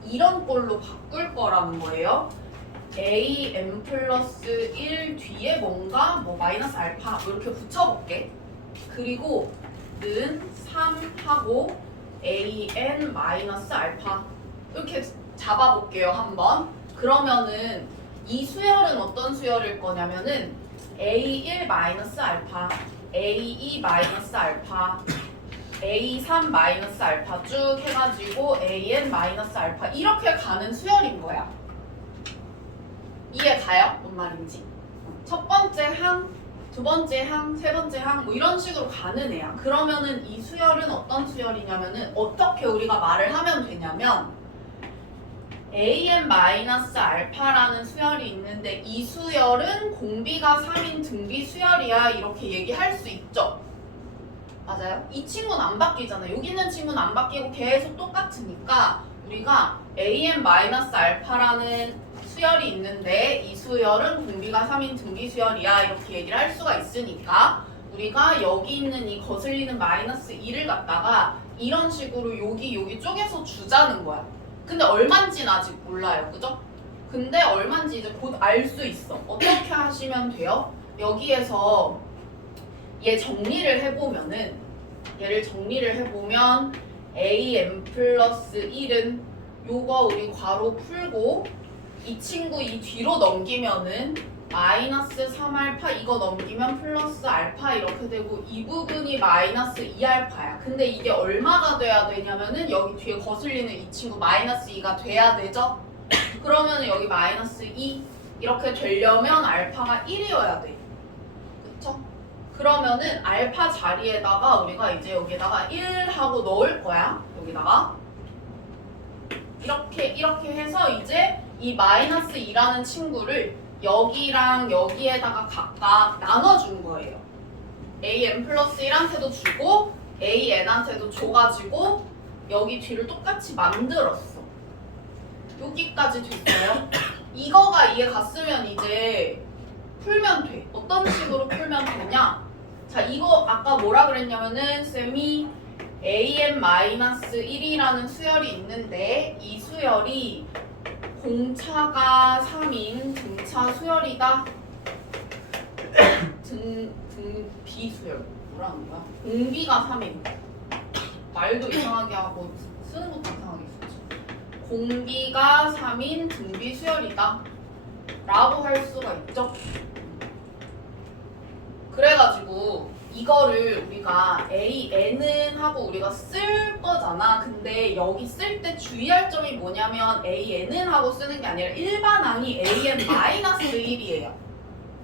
이런 꼴로 바꿀 거라는 거예요. AM 플러스 1 뒤에 뭔가 뭐 마이너스 알파 이렇게 붙여볼게. 그리고 는 3하고 AN 마이너스 알파 이렇게 잡아볼게요 한번. 그러면은 이 수열은 어떤 수열일 거냐면은 A1 마이너스 알파, A2 마이너스 알파, A3 마이너스 알파 쭉 해가지고 AN 마이너스 알파 이렇게 가는 수열인 거야. 이해 가요? 뭔 말인지? 첫 번째 항, 두 번째 항, 세 번째 항 뭐 이런 식으로 가는 애야. 그러면은 이 수열은 어떤 수열이냐면은 어떻게 우리가 말을 하면 되냐면 AN-알파라는 수열이 있는데 이 수열은 공비가 3인 등비 수열이야 이렇게 얘기할 수 있죠. 맞아요? 이 친구는 안 바뀌잖아. 여기 있는 친구는 안 바뀌고 계속 똑같으니까 우리가 AN-알파라는 수열이 있는데 이 수열은 공비가 3인 등비 수열이야 이렇게 얘기를 할 수가 있으니까 우리가 여기 있는 이 거슬리는 마이너스 2를 갖다가 이런 식으로 여기 쪼개서 주자는 거야. 근데 얼만지는 아직 몰라요. 그죠? 근데 얼만지 이제 곧 알 수 있어. 어떻게 하시면 돼요? 여기에서 얘 정리를 해보면은 얘를 정리를 해보면 AM 플러스 1은 요거 우리 괄호 풀고 이 친구 이 뒤로 넘기면은 마이너스 3알파 이거 넘기면 플러스 알파 이렇게 되고 이 부분이 마이너스 2알파야. 근데 이게 얼마가 돼야 되냐면은 여기 뒤에 거슬리는 이 친구 마이너스 2가 돼야 되죠? 그러면은 여기 마이너스 2 이렇게 되려면 알파가 1이어야 돼. 그쵸? 그러면은 알파 자리에다가 우리가 이제 여기다가 1 하고 넣을 거야. 여기다가 이렇게 해서 이제 이 마이너스 2라는 친구를 여기랑 여기에다가 각각 나눠준 거예요. an 플러스 1한테도 주고 an한테도 줘가지고 여기 뒤를 똑같이 만들었어. 여기까지 됐어요. 이거가 이해 갔으면 이제 풀면 돼. 어떤 식으로 풀면 되냐? 자, 이거 아까 뭐라 그랬냐면은 쌤이 an-1이라는 수열이 있는데 이 수열이 공차가 3인 등차 수열이다. 등비 수열 뭐라는 거야? 공비가 3인. 말도 이상하게 하고 쓰는 것도 이상하게 쓰지. 공비가 3인 등비 수열이다 라고 할 수가 있죠. 그래가지고 이거를 우리가 AN은 하고 우리가 쓸 거잖아. 근데 여기 쓸 때 주의할 점이 뭐냐면 AN은 하고 쓰는 게 아니라 일반항이 AN-1이에요.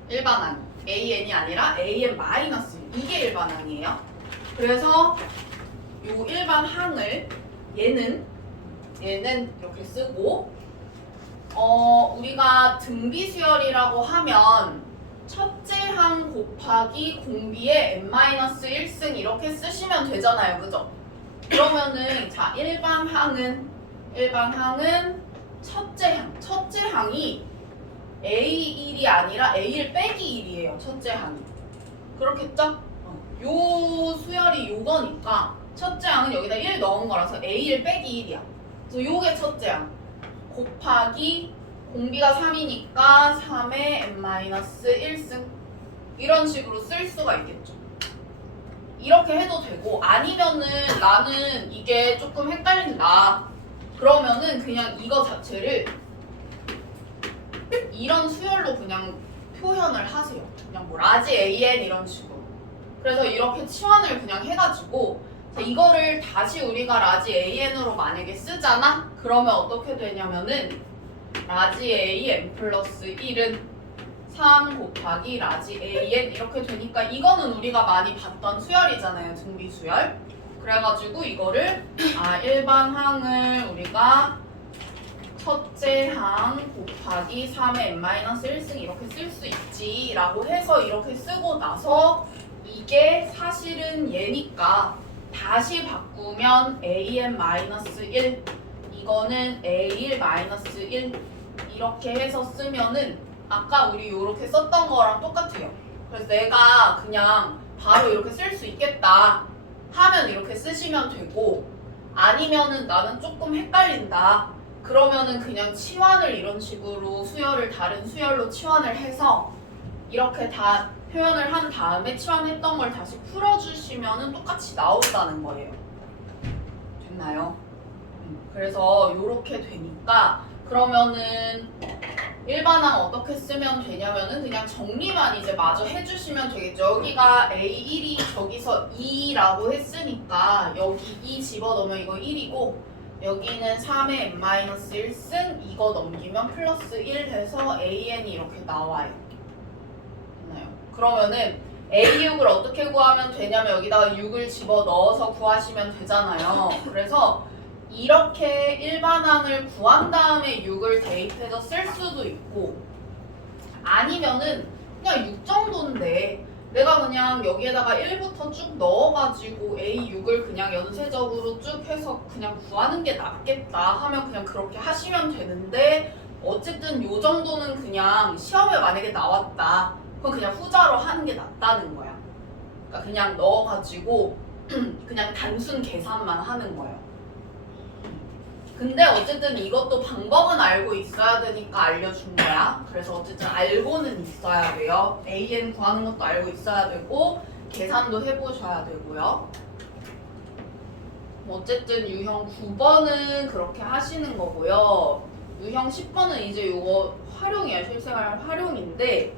일반항. AN이 아니라 AN-1. 이게 일반항이에요. 그래서 요 일반항을 얘는 이렇게 쓰고 우리가 등비수열이라고 하면 첫째 항 곱하기 공비의 n-1승 이렇게 쓰시면 되잖아요. 그죠? 그러면은 자 일반항은 첫째 항이 A1이 아니라 A1 빼기 1이에요. 첫째 항이. 그렇겠죠? 요 수열이 요거니까 첫째 항은 여기다 1 넣은 거라서 A1 빼기 1이야. 그래서 요게 첫째 항 곱하기 공비가 3이니까 3의 n-1승 이런 식으로 쓸 수가 있겠죠. 이렇게 해도 되고 아니면은 나는 이게 조금 헷갈린다. 그러면은 그냥 이거 자체를 이런 수열로 그냥 표현을 하세요. 그냥 뭐 라지 AN 이런 식으로. 그래서 이렇게 치환을 그냥 해가지고 자, 이거를 다시 우리가 라지 AN으로 만약에 쓰잖아? 그러면 어떻게 되냐면은 라지 AN 플러스 1은 3 곱하기 라지 AN 이렇게 되니까 이거는 우리가 많이 봤던 수열이잖아요. 등비 수열. 그래가지고 이거를 일반항을 우리가 첫째 항 곱하기 3의 n-1승 이렇게 쓸 수 있지 라고 해서 이렇게 쓰고 나서 이게 사실은 얘니까 다시 바꾸면 an-1 이거는 a1-1 이렇게 해서 쓰면은 아까 우리 이렇게 썼던 거랑 똑같아요. 그래서 내가 그냥 바로 이렇게 쓸 수 있겠다 하면 이렇게 쓰시면 되고 아니면은 나는 조금 헷갈린다 그러면은 그냥 치환을 이런 식으로 수열을 다른 수열로 치환을 해서 이렇게 다 표현을 한 다음에 치환했던 걸 다시 풀어주시면은 똑같이 나온다는 거예요. 됐나요? 그래서 이렇게 되니까 그러면은 일반항 어떻게 쓰면 되냐면은 그냥 정리만 이제 마저 해주시면 되겠죠. 여기가 A1이 저기서 2라고 했으니까 여기 2 집어넣으면 이거 1이고 여기는 3의 n-1승 이거 넘기면 플러스 1 해서 AN이 이렇게 나와요. 됐나요? 그러면은 A6을 어떻게 구하면 되냐면 여기다가 6을 집어넣어서 구하시면 되잖아요. 그래서 이렇게 일반항을 구한 다음에 6을 대입해서 쓸 수도 있고 아니면은 그냥 6 정도인데 내가 그냥 여기에다가 1부터 쭉 넣어가지고 A6을 그냥 연쇄적으로 쭉 해서 그냥 구하는 게 낫겠다 하면 그냥 그렇게 하시면 되는데 어쨌든 요 정도는 그냥 시험에 만약에 나왔다 그럼 그냥 후자로 하는 게 낫다는 거야. 그러니까 그냥 넣어가지고 그냥 단순 계산만 하는 거예요. 근데 어쨌든 이것도 방법은 알고 있어야 되니까 알려준 거야. 그래서 어쨌든 알고는 있어야 돼요. AN 구하는 것도 알고 있어야 되고 계산도 해보셔야 되고요. 어쨌든 유형 9번은 그렇게 하시는 거고요. 유형 10번은 이제 요거 활용이에요. 실생활 활용인데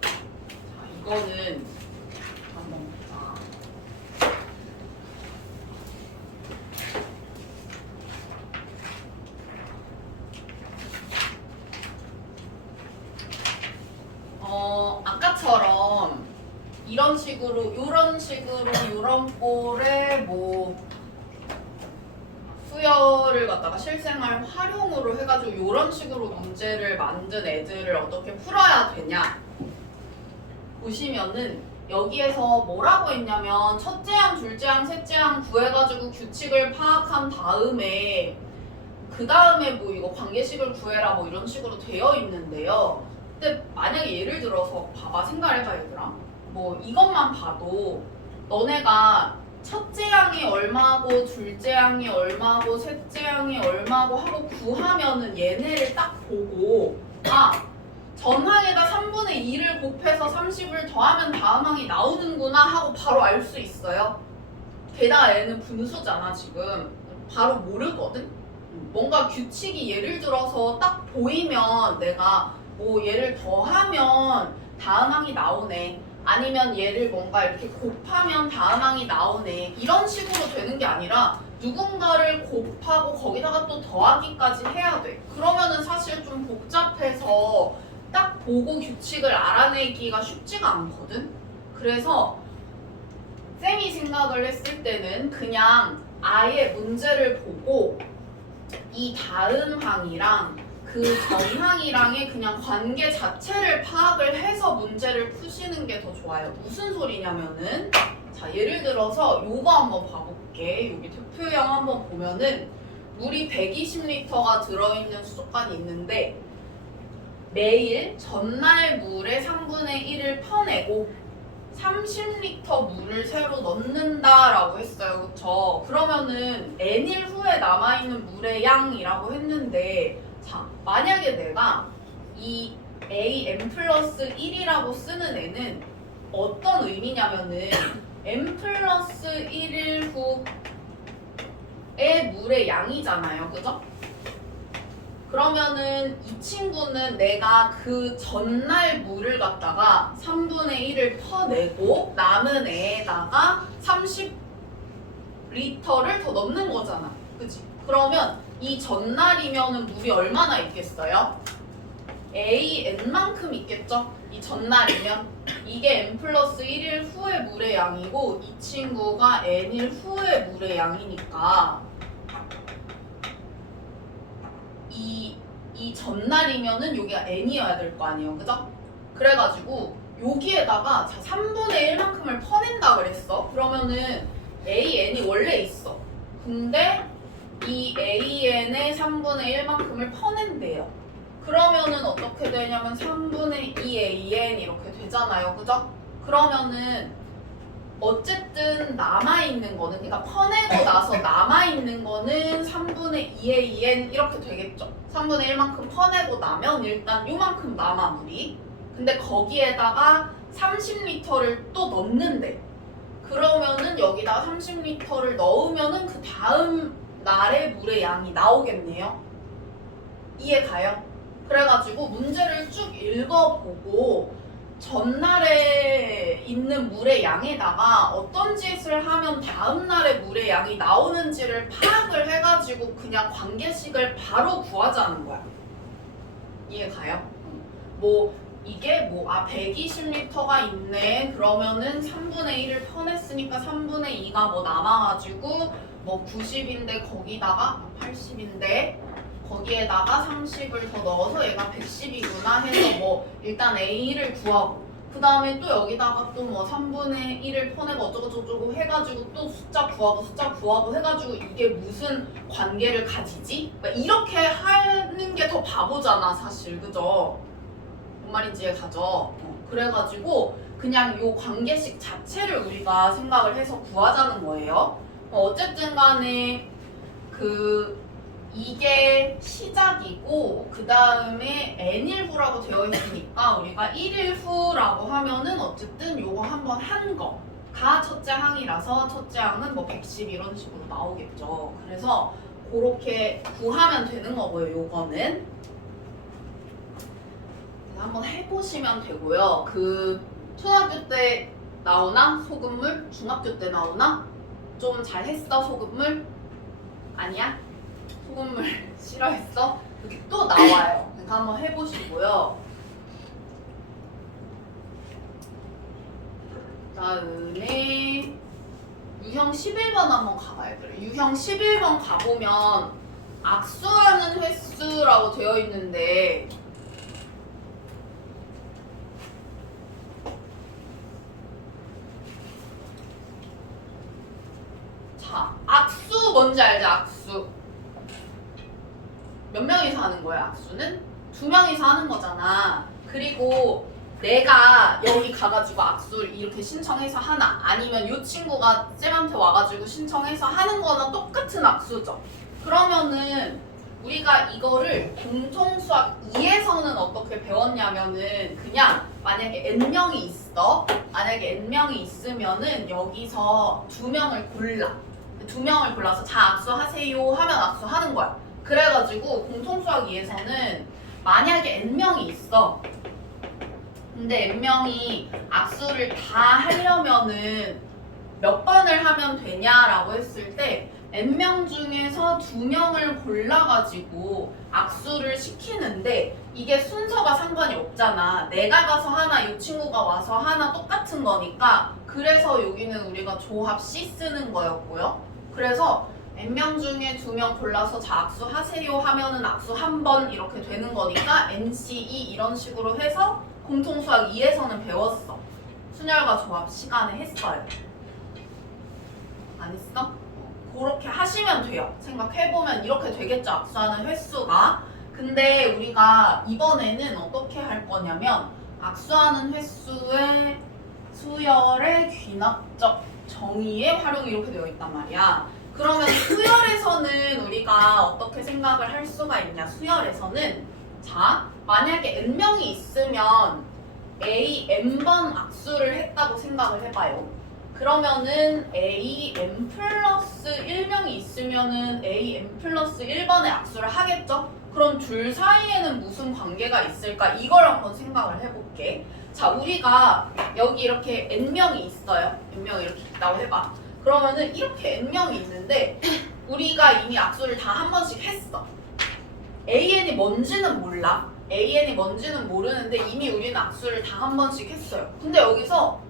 자, 이거는 한번 보자. 것처럼 이런 식으로 이런 꼴의 뭐 수열을 갖다가 실생활 활용으로 해가지고 이런 식으로 문제를 만든 애들을 어떻게 풀어야 되냐 보시면은 여기에서 뭐라고 했냐면 첫째 항, 둘째 항, 셋째 항 구해가지고 규칙을 파악한 다음에 그 다음에 뭐 이거 관계식을 구해라 뭐 이런 식으로 되어 있는데요. 근데 만약에 예를 들어서 봐봐 생각해봐 얘들아. 뭐 이것만 봐도 너네가 첫째 항이 얼마고 둘째 항이 얼마고 셋째 항이 얼마고 하고 구하면은 얘네를 딱 보고 전항에다 3분의 2를 곱해서 30을 더하면 다음 항이 나오는구나 하고 바로 알 수 있어요. 게다가 얘는 분수잖아 지금. 바로 모르거든? 뭔가 규칙이 예를 들어서 딱 보이면 내가 뭐 얘를 더하면 다음 항이 나오네. 아니면 얘를 뭔가 이렇게 곱하면 다음 항이 나오네. 이런 식으로 되는 게 아니라 누군가를 곱하고 거기다가 또 더하기까지 해야 돼. 그러면은 사실 좀 복잡해서 딱 보고 규칙을 알아내기가 쉽지가 않거든. 그래서 쌤이 생각을 했을 때는 그냥 아예 문제를 보고 이 다음 항이랑 그 전 항이랑의 그냥 관계 자체를 파악을 해서 문제를 푸시는 게 더 좋아요. 무슨 소리냐면은 자 예를 들어서 요거 한번 봐볼게. 여기 투표형 한번 보면은 물이 120리터가 들어있는 수족관이 있는데 매일 전날 물의 3분의 1을 퍼내고 30리터 물을 새로 넣는다라고 했어요. 그쵸? 그러면은 n일 후에 남아있는 물의 양이라고 했는데 자, 만약에 내가 이 am 플러스 1이라고 쓰는 애는 어떤 의미냐면은 m 플러스 1일 후의 물의 양이잖아요. 그죠? 그러면은 이 친구는 내가 그 전날 물을 갖다가 3분의 1을 퍼내고 남은 애에다가 30리터를 더 넣는 거잖아. 그치? 그러면 이 전날이면은 물이 얼마나 있겠어요? AN만큼 있겠죠? 이 전날이면 이게 n 플러스 1일 후의 물의 양이고 이 친구가 n일 후의 물의 양이니까 이 전날이면은 여기가 n이어야 될 거 아니에요. 그죠? 그래가지고 여기에다가 자 3분의 1만큼을 퍼낸다 그랬어. 그러면은 AN이 원래 있어. 근데 이 AN의 3분의 1만큼을 퍼낸대요. 그러면은 어떻게 되냐면 3분의 2AN 이렇게 되잖아요. 그죠? 그러면은 어쨌든 남아있는 거는 그러니까 퍼내고 나서 남아있는 거는 3분의 2AN 이렇게 되겠죠. 3분의 1만큼 퍼내고 나면 일단 요만큼 남아 물이. 근데 거기에다가 30리터를 또 넣는데 그러면은 여기다가 30리터를 넣으면은 그 다음 날의 물의 양이 나오겠네요. 이해 가요? 그래가지고 문제를 쭉 읽어보고 전날에 있는 물의 양에다가 어떤 짓을 하면 다음 날의 물의 양이 나오는지를 파악을 해가지고 그냥 관계식을 바로 구하자는 거야. 이해 가요? 뭐 이게 120리터가 있네. 그러면은 3분의 1을 퍼냈으니까 3분의 2가 뭐 남아가지고 뭐 90인데 거기다가 80인데 거기에다가 30을 더 넣어서 얘가 110이구나 해서 뭐 일단 A를 구하고 그 다음에 또 여기다가 또 뭐 3분의 1을 퍼내고 어쩌고저쩌고 해가지고 또 숫자 구하고 해가지고 이게 무슨 관계를 가지지? 이렇게 하는 게 더 바보잖아 사실. 그죠? 뭔 말인지 이해가죠? 그래가지고 그냥 요 관계식 자체를 우리가 생각을 해서 구하자는 거예요. 어쨌든 간에 이게 시작이고 그 다음에 n일 후라고 되어 있으니까 우리가 1일 후라고 하면은 어쨌든 요거 한번 한 거가 첫째 항이라서 첫째 항은 뭐 110 이런 식으로 나오겠죠. 그래서 그렇게 구하면 되는 거고요. 요거는 한번 해보시면 되고요. 초등학교 때 나오나? 소금물? 중학교 때 나오나? 좀 잘했어 소금물? 아니야? 소금물 싫어했어? 여기 또 나와요. 그러니까 한번 해보시고요. 다음에 유형 11번 한번 가봐야 돼요. 유형 11번 가보면 악수하는 횟수라고 되어 있는데 자, 악수 뭔지 알죠? 악수 몇 명이서 하는 거예요? 악수는? 2명이서 하는 거잖아. 그리고 내가 여기 가가지고 악수를 이렇게 신청해서 하나 아니면 이 친구가 쌤한테 와가지고 신청해서 하는 거나 똑같은 악수죠. 그러면은 우리가 이거를 공통수학 2에서는 어떻게 배웠냐면은 그냥 만약에 n명이 있어. 만약에 n명이 있으면은 여기서 2명을 골라. 2명을 골라서 자 악수하세요 하면 악수하는 거야. 그래가지고 공통수학 2에서는 만약에 n명이 있어. 근데 n명이 악수를 다 하려면은 몇 번을 하면 되냐라고 했을 때 n명 중에서 2명을 골라가지고 악수를 시키는데 이게 순서가 상관이 없잖아. 내가 가서 하나, 이 친구가 와서 하나 똑같은 거니까 그래서 여기는 우리가 조합 C 쓰는 거였고요. 그래서 n명 중에 2명 골라서 자 악수 하세요 하면은 악수 1번 이렇게 되는 거니까 NC2 이런 식으로 해서 공통수학 2에서는 배웠어. 순열과 조합 시간에 했어요. 안 했어? 그렇게 하시면 돼요. 생각해보면 이렇게 되겠죠. 악수하는 횟수가. 근데 우리가 이번에는 어떻게 할 거냐면 악수하는 횟수의 수열의 귀납적 정의의 활용이 이렇게 되어 있단 말이야. 그러면 수열에서는 우리가 어떻게 생각을 할 수가 있냐. 수열에서는 자 만약에 n명이 있으면 a n번 악수를 했다고 생각을 해봐요. 그러면은 a n 플러스 1명이 있으면은 a n 플러스 1번의 악수를 하겠죠? 그럼 둘 사이에는 무슨 관계가 있을까? 이걸 한번 생각을 해볼게. 자 우리가 여기 이렇게 n명이 있어요. n명이 이렇게 있다고 해봐. 그러면은 이렇게 n명이 있는데 우리가 이미 악수를 다 한 번씩 했어. AN이 뭔지는 몰라. AN이 뭔지는 모르는데 이미 우리는 악수를 다 한 번씩 했어요. 근데 여기서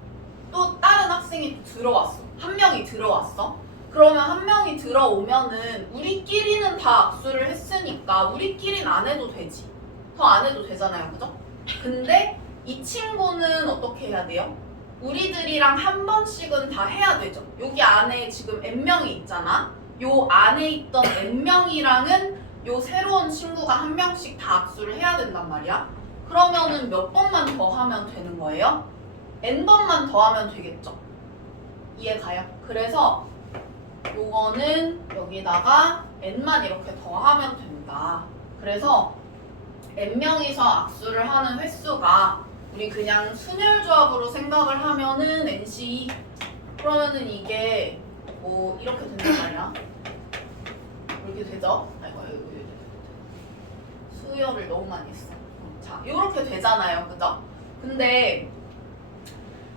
또 다른 학생이 들어왔어. 한 명이 들어왔어. 그러면 한 명이 들어오면은 우리끼리는 다 악수를 했으니까 우리끼리는 안 해도 되지. 더 안 해도 되잖아요. 그죠? 근데 이 친구는 어떻게 해야 돼요? 우리들이랑 한 번씩은 다 해야 되죠. 여기 안에 지금 n명이 있잖아. 요 안에 있던 n명이랑은 요 새로운 친구가 한 명씩 다 악수를 해야 된단 말이야. 그러면은 몇 번만 더 하면 되는 거예요? n번만 더 하면 되겠죠. 이해가요? 그래서 요거는 여기다가 n만 이렇게 더 하면 된다. 그래서 n명이서 악수를 하는 횟수가 우리 그냥 순열조합으로 생각을 하면은 NC2 그러면은 이게 뭐 이렇게 된단 말이야. 이렇게 되죠? 아이고 수열을 너무 많이 했어. 자, 요렇게 되잖아요. 그죠? 근데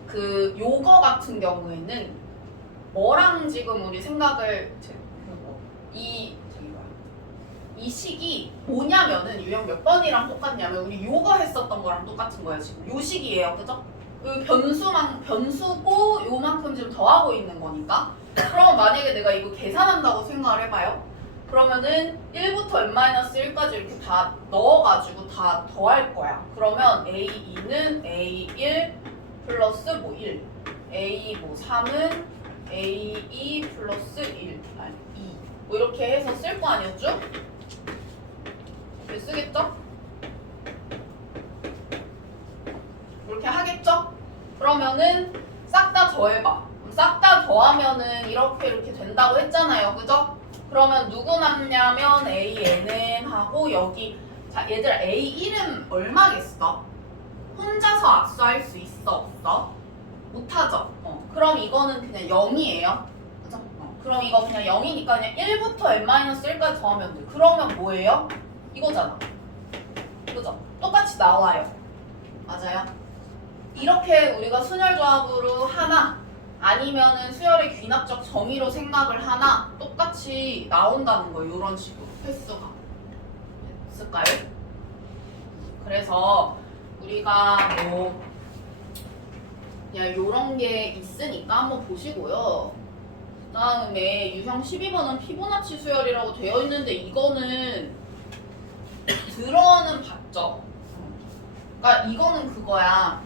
그 요거 같은 경우에는 뭐랑 지금 우리 생각을 이 식이 뭐냐면은 유형 몇 번이랑 똑같냐면 우리 요거 했었던 거랑 똑같은 거예요. 지금 요 식이에요. 그죠? 그 변수고 요만큼 지금 더하고 있는 거니까. 그럼 만약에 내가 이거 계산한다고 생각을 해봐요. 그러면은 1부터 n-1까지 이렇게 다 넣어가지고 다 더할 거야. 그러면 A2는 A1 플러스 뭐 1, A 뭐 3은 A2 플러스 1, 아니 2. 뭐 이렇게 해서 쓸 거 아니었죠? 이렇게 쓰겠죠? 이렇게 하겠죠? 그러면은 싹 다 더해봐. 싹 다 더하면은 이렇게 된다고 했잖아요. 그죠? 그러면 누구 남냐면 ANN 하고 여기 자 얘들아 A1은 얼마겠어? 혼자서 악수할 수 있어? 없어? 못하죠? 그럼 이거는 그냥 0이에요. 그죠? 그럼 이거 그냥 0이니까 그냥 1부터 n-1까지 더하면 돼. 그러면 뭐예요? 이거잖아. 그죠? 똑같이 나와요. 맞아요? 이렇게 우리가 순열조합으로 하나 아니면은 수열의 귀납적 정의로 생각을 하나 똑같이 나온다는 거예요. 이런 식으로 횟수가 있을까요? 그래서 우리가 뭐 그냥 요런 게 있으니까 한번 보시고요. 그다음에 유형 12번은 피보나치 수열이라고 되어 있는데 이거는 들어는 봤죠. 그러니까 이거는 그거야.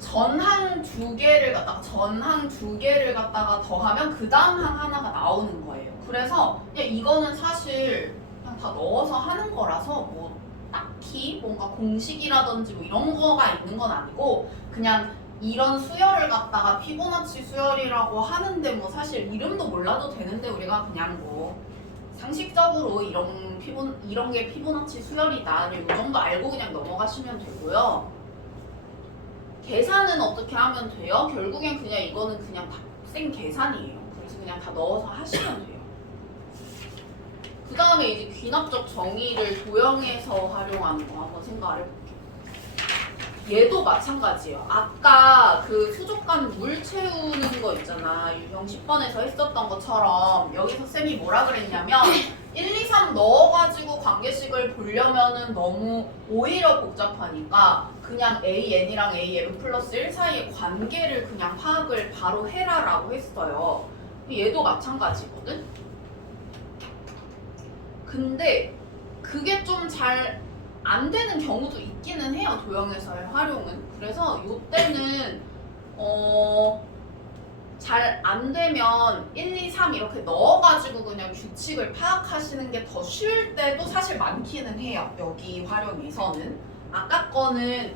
전항 두 개를 갖다가 더하면 그 다음 항 하나가 나오는 거예요. 그래서 그냥 이거는 사실 그냥 다 넣어서 하는 거라서 뭐 딱히 뭔가 공식이라든지 뭐 이런 거가 있는 건 아니고 그냥 이런 수열을 갖다가 피보나치 수열이라고 하는데 뭐 사실 이름도 몰라도 되는데 우리가 그냥 뭐 상식적으로 이런 게 피보나치 수열이다. 이 정도 알고 그냥 넘어가시면 되고요. 계산은 어떻게 하면 돼요? 결국엔 그냥 이거는 그냥 다 생 계산이에요. 그래서 그냥 다 넣어서 하시면 돼요. 그 다음에 이제 귀납적 정의를 도형에서 활용하는 거 한번 생각을 해볼게요. 얘도 마찬가지예요. 아까 그 수족관 물 채우는 거 있잖아. 유형 10번에서 했었던 것처럼 여기서 쌤이 뭐라 그랬냐면 1, 2, 3 넣어가지고 관계식을 보려면은 너무 오히려 복잡하니까 그냥 AN이랑 AM 플러스 1 사이의 관계를 그냥 파악을 바로 해라라고 했어요. 얘도 마찬가지거든? 근데 그게 좀 잘 안 되는 경우도 있기는 해요. 도형에서의 활용은. 그래서 이때는 잘 안 되면 1, 2, 3 이렇게 넣어가지고 그냥 규칙을 파악하시는 게 더 쉬울 때도 사실 많기는 해요. 여기 활용에서는. 아까 거는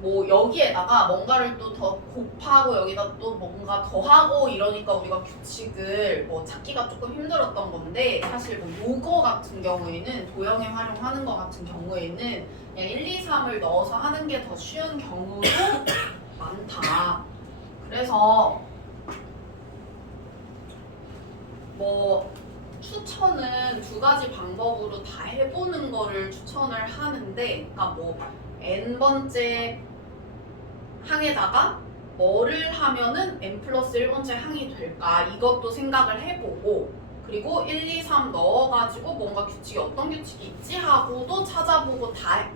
뭐 여기에다가 뭔가를 또 더 곱하고 여기다 또 뭔가 더하고 이러니까 우리가 규칙을 뭐 찾기가 조금 힘들었던 건데 사실 뭐 요거 같은 경우에는 도형에 활용하는 거 같은 경우에는 그냥 1, 2, 3을 넣어서 하는 게 더 쉬운 경우도 많다. 그래서 뭐 추천은 두 가지 방법으로 다 해보는 거를 추천을 하는데 그러니까 뭐 n번째 항에다가 뭐를 하면은 n 플러스 1번째 항이 될까 이것도 생각을 해보고 그리고 1, 2, 3 넣어가지고 뭔가 규칙이 어떤 규칙이 있지 하고도 찾아보고 다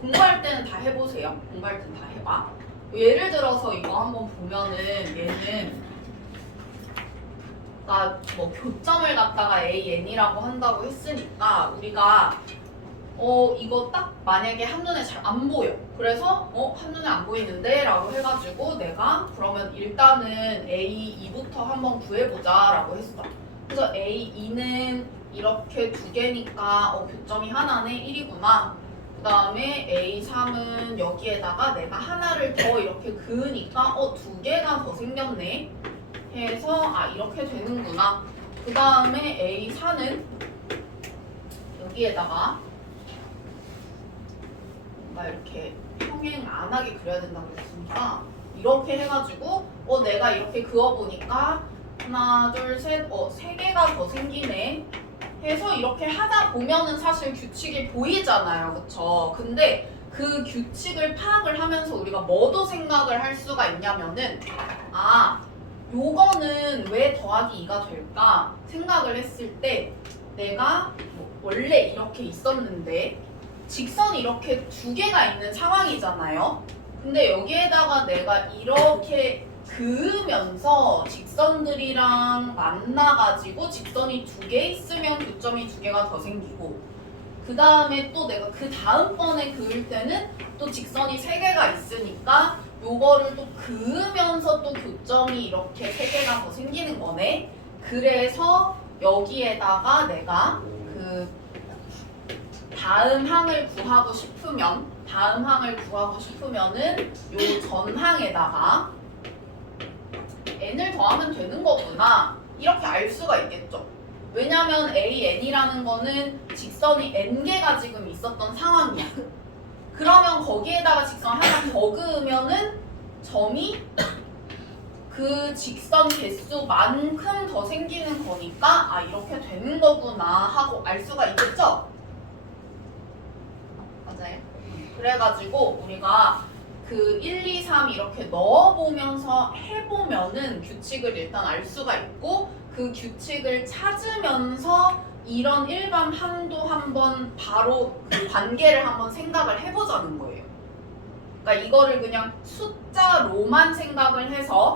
공부할 때는 다 해보세요. 공부할 때는 다 해봐. 예를 들어서 이거 한번 보면은 얘는 뭐 교점을 갖다가 AN이라고 한다고 했으니까 우리가 이거 딱 만약에 한눈에 잘 안 보여. 그래서 한눈에 안 보이는데 라고 해가지고 내가 그러면 일단은 A2부터 한번 구해보자 라고 했어. 그래서 A2는 이렇게 두 개니까 교점이 하나네 1이구나. 그 다음에 A3은 여기에다가 내가 하나를 더 이렇게 그으니까 두 개가 더 생겼네 해서 이렇게 되는구나. 그 다음에 A4는 여기에다가 뭔가 이렇게 평행 안 하게 그려야 된다고 했으니까 이렇게 해가지고 내가 이렇게 그어보니까 하나 둘 셋 세 개가 더 생기네 해서 이렇게 하다 보면은 사실 규칙이 보이잖아요. 그쵸? 근데 그 규칙을 파악을 하면서 우리가 뭐도 생각을 할 수가 있냐면은 요거는 왜 더하기 2가 될까 생각을 했을 때 내가 원래 이렇게 있었는데 직선이 이렇게 두 개가 있는 상황이잖아요. 근데 여기에다가 내가 이렇게 그으면서 직선들이랑 만나가지고 직선이 두 개 있으면 교점이 두 개가 더 생기고 그 다음에 또 내가 그 다음번에 그을 때는 또 직선이 세 개가 있으니까 요거를 또 그으면서 또 교점이 이렇게 세 개가 더 생기는 거네. 그래서 여기에다가 내가 그 다음 항을 구하고 싶으면은 요 전항에다가 n을 더하면 되는 거구나 이렇게 알 수가 있겠죠. 왜냐면 AN이라는 거는 직선이 n개가 지금 있었던 상황이야. 그러면 거기에다가 직선 하나 더 그으면은 점이 그 직선 개수만큼 더 생기는 거니까 이렇게 되는 거구나 하고 알 수가 있겠죠? 맞아요. 그래가지고 우리가 그 1, 2, 3 이렇게 넣어보면서 해보면은 규칙을 일단 알 수가 있고 그 규칙을 찾으면서 이런 일반 항도 한번 바로 그 관계를 한번 생각을 해보자는 거예요. 그러니까 이거를 그냥 숫자로만 생각을 해서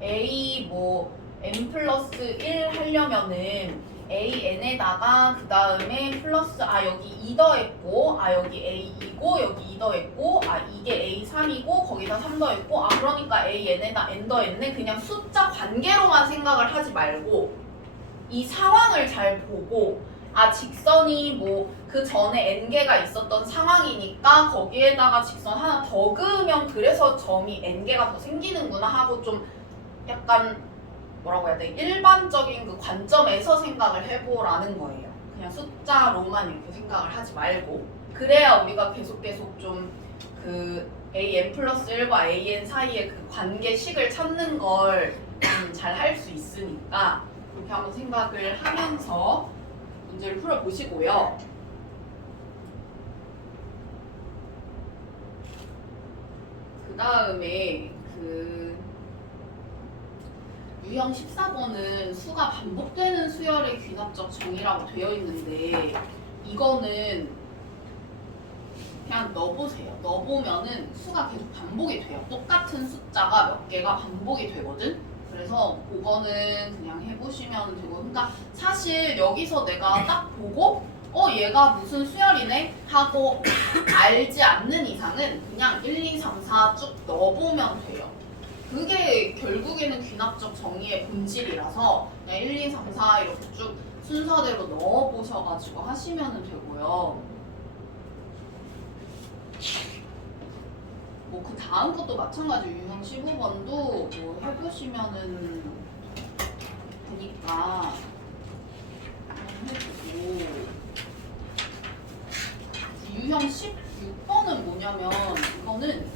A 뭐 n 플러스 1 하려면은 AN에다가 그 다음에 플러스 여기 2 더했고 여기 A2고 여기 2 더했고 이게 A3이고 거기다 3 더했고 그러니까 AN에다 N 더했네. 그냥 숫자 관계로만 생각을 하지 말고 이 상황을 잘 보고 직선이 뭐 그 전에 n개가 있었던 상황이니까 거기에다가 직선 하나 더 그으면 그래서 점이 n개가 더 생기는구나 하고 좀 약간 뭐라고 해야 돼? 일반적인 그 관점에서 생각을 해보라는 거예요. 그냥 숫자로만 이렇게 생각을 하지 말고 그래야 우리가 계속 좀 그 AN 플러스 1과 AN 사이의 그 관계식을 찾는 걸 잘 할 수 있으니까 그렇게 한번 생각을 하면서 문제를 풀어보시고요. 그 다음에 그 유형 14번은 수가 반복되는 수열의 귀납적 정의라고 되어 있는데 이거는 그냥 넣어보세요. 넣어보면은 수가 계속 반복이 돼요. 똑같은 숫자가 몇 개가 반복이 되거든. 그래서 그거는 그냥 해보시면 되고 그러니까 사실 여기서 내가 딱 보고 얘가 무슨 수열이네 하고 알지 않는 이상은 그냥 1, 2, 3, 4 쭉 넣어보면 돼요. 그게 결국에는 귀납적 정의의 본질이라서 그냥 1, 2, 3, 4 이렇게 쭉 순서대로 넣어보셔가지고 하시면 되고요. 뭐 그 다음 것도 마찬가지 유형 15번도 뭐 해보시면은 되니까 해보고 유형 16번은 뭐냐면 이거는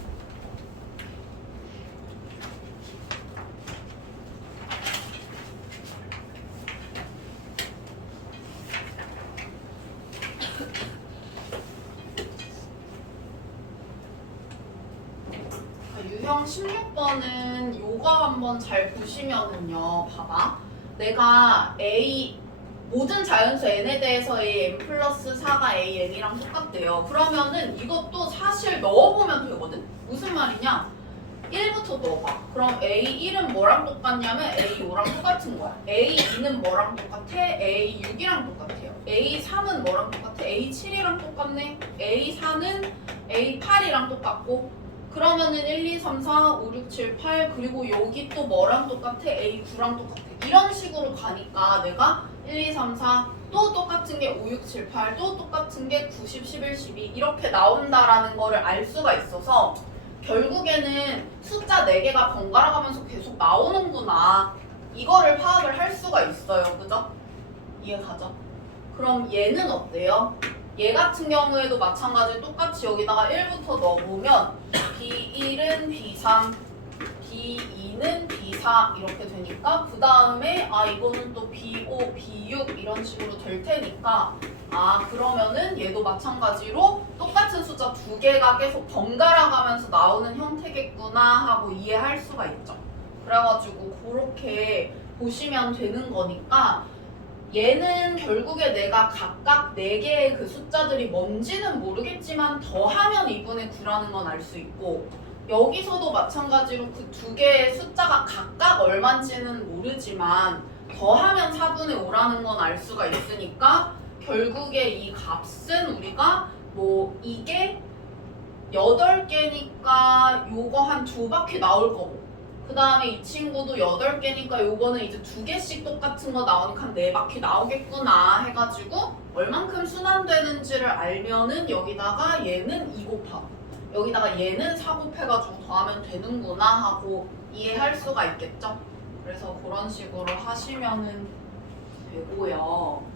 유형 16번은 요거 한번 잘 보시면은요. 봐봐. 내가 모든 자연수 n에 대해서 n 플러스 4가 an이랑 똑같대요. 그러면은 이것도 사실 넣어보면 되거든. 무슨 말이냐? 1부터 넣어봐. 그럼 A1은 뭐랑 똑같냐면 A5랑 똑같은 거야. A2는 뭐랑 똑같아? A6이랑 똑같아요. A3은 뭐랑 똑같아? A7이랑 똑같네. A4는 A8이랑 똑같고 그러면은 1, 2, 3, 4, 5, 6, 7, 8 그리고 여기 또 뭐랑 똑같아? A9랑 똑같아. 이런 식으로 가니까 내가 1, 2, 3, 4 또 똑같은 게 5, 6, 7, 8 또 똑같은 게 9, 10, 11, 12 이렇게 나온다라는 거를 알 수가 있어서 결국에는 숫자 4개가 번갈아 가면서 계속 나오는구나 이거를 파악을 할 수가 있어요. 그죠? 이해가죠? 그럼 얘는 어때요? 얘 같은 경우에도 마찬가지로 똑같이 여기다가 1부터 넣어보면 B1은 B3, B2는 B4 이렇게 되니까 그 다음에 이거는 또 B5, B6 이런 식으로 될 테니까 그러면은 얘도 마찬가지로 똑같은 숫자 2개가 계속 번갈아 가면서 나오는 형태겠구나 하고 이해할 수가 있죠. 그래가지고 그렇게 보시면 되는 거니까 얘는 결국에 내가 각각 4개의 그 숫자들이 뭔지는 모르겠지만 더하면 2분의 9라는 건 알 수 있고 여기서도 마찬가지로 그 2개의 숫자가 각각 얼마인지는 모르지만 더하면 4분의 5라는 건 알 수가 있으니까 결국에 이 값은 우리가 뭐 이게 8개니까 요거 한 2바퀴 나올 거고 그 다음에 이 친구도 8개니까 요거는 이제 2개씩 똑같은 거 나오니까 한 4바퀴 나오겠구나 해가지고 얼만큼 순환되는지를 알면은 여기다가 얘는 2 곱하고 여기다가 얘는 4 곱해가지고 더하면 되는구나 하고 이해할 수가 있겠죠? 그래서 그런 식으로 하시면은 되고요.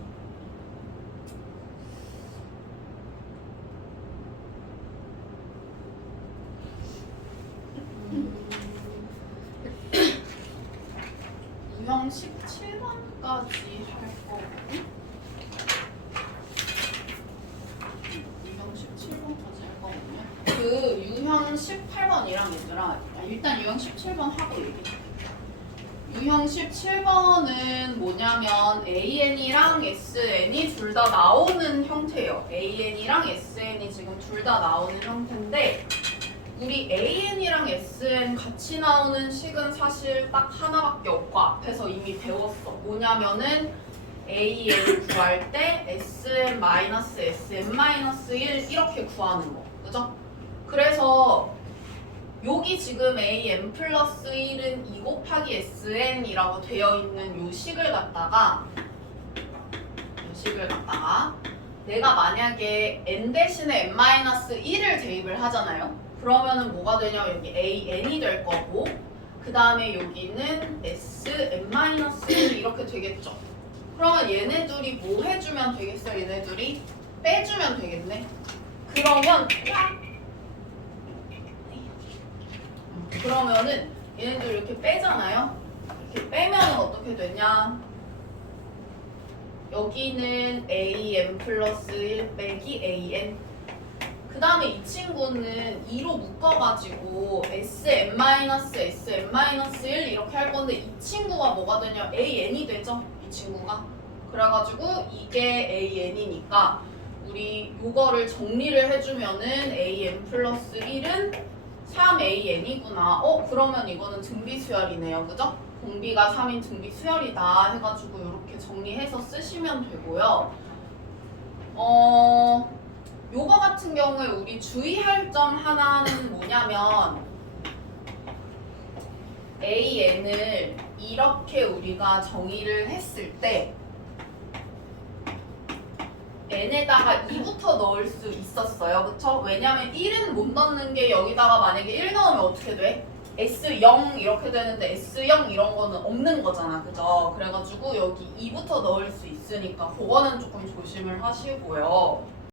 유형 17번까지 할 거거든? 유형 17번까지 할 거거든요. 그 유형 18번이랑 얘들아 일단 유형 17번 하고 얘기해. 유형 17번은 뭐냐면 AN이랑 SN이 둘 다 나오는 형태예요. AN이랑 SN이 지금 둘 다 나오는 형태인데 우리 AN이랑 SN 같이 나오는 식은 사실 딱 하나밖에 없고 앞에서 이미 배웠어. 뭐냐면은 AN 구할 때 SN-SM-1 이렇게 구하는 거. 그죠? 그래서 여기 지금 AN 플러스 1은 2 곱하기 SN이라고 되어 있는 요 식을 갖다가 내가 만약에 n 대신에 n-1을 대입을 하잖아요. 그러면은 뭐가 되냐면 여기 AN이 될 거고 그 다음에 여기는 SM-1 이렇게 되겠죠. 그러면 얘네들이 뭐 해주면 되겠어요? 얘네들이 빼주면 되겠네. 그러면은 얘네들 이렇게 빼잖아요. 이렇게 빼면 어떻게 되냐? 여기는 AN 플러스 1 빼기 AN. 그 다음에 이 친구는 2로 묶어가지고 SM-SM-1 이렇게 할 건데 이 친구가 뭐가 되냐? AN이 되죠? 이 친구가. 그래가지고 이게 AN이니까 우리 요거를 정리를 해주면은 AN 플러스 1은 3AN이구나. 그러면 이거는 등비수열이네요. 그죠? 공비가 3인 등비수열이다 해가지고 이렇게 정리해서 쓰시면 되고요. 요거 같은 경우에 우리 주의할 점 하나는 뭐냐면 AN을 이렇게 우리가 정의를 했을 때 n에다가 2부터 넣을 수 있었어요. 그쵸? 왜냐면 1은 못 넣는 게 여기다가 만약에 1 넣으면 어떻게 돼? S0 이렇게 되는데 S0 이런 거는 없는 거잖아. 그죠? 그래가지고 여기 2부터 넣을 수 있으니까 그거는 조금 조심을 하시고요.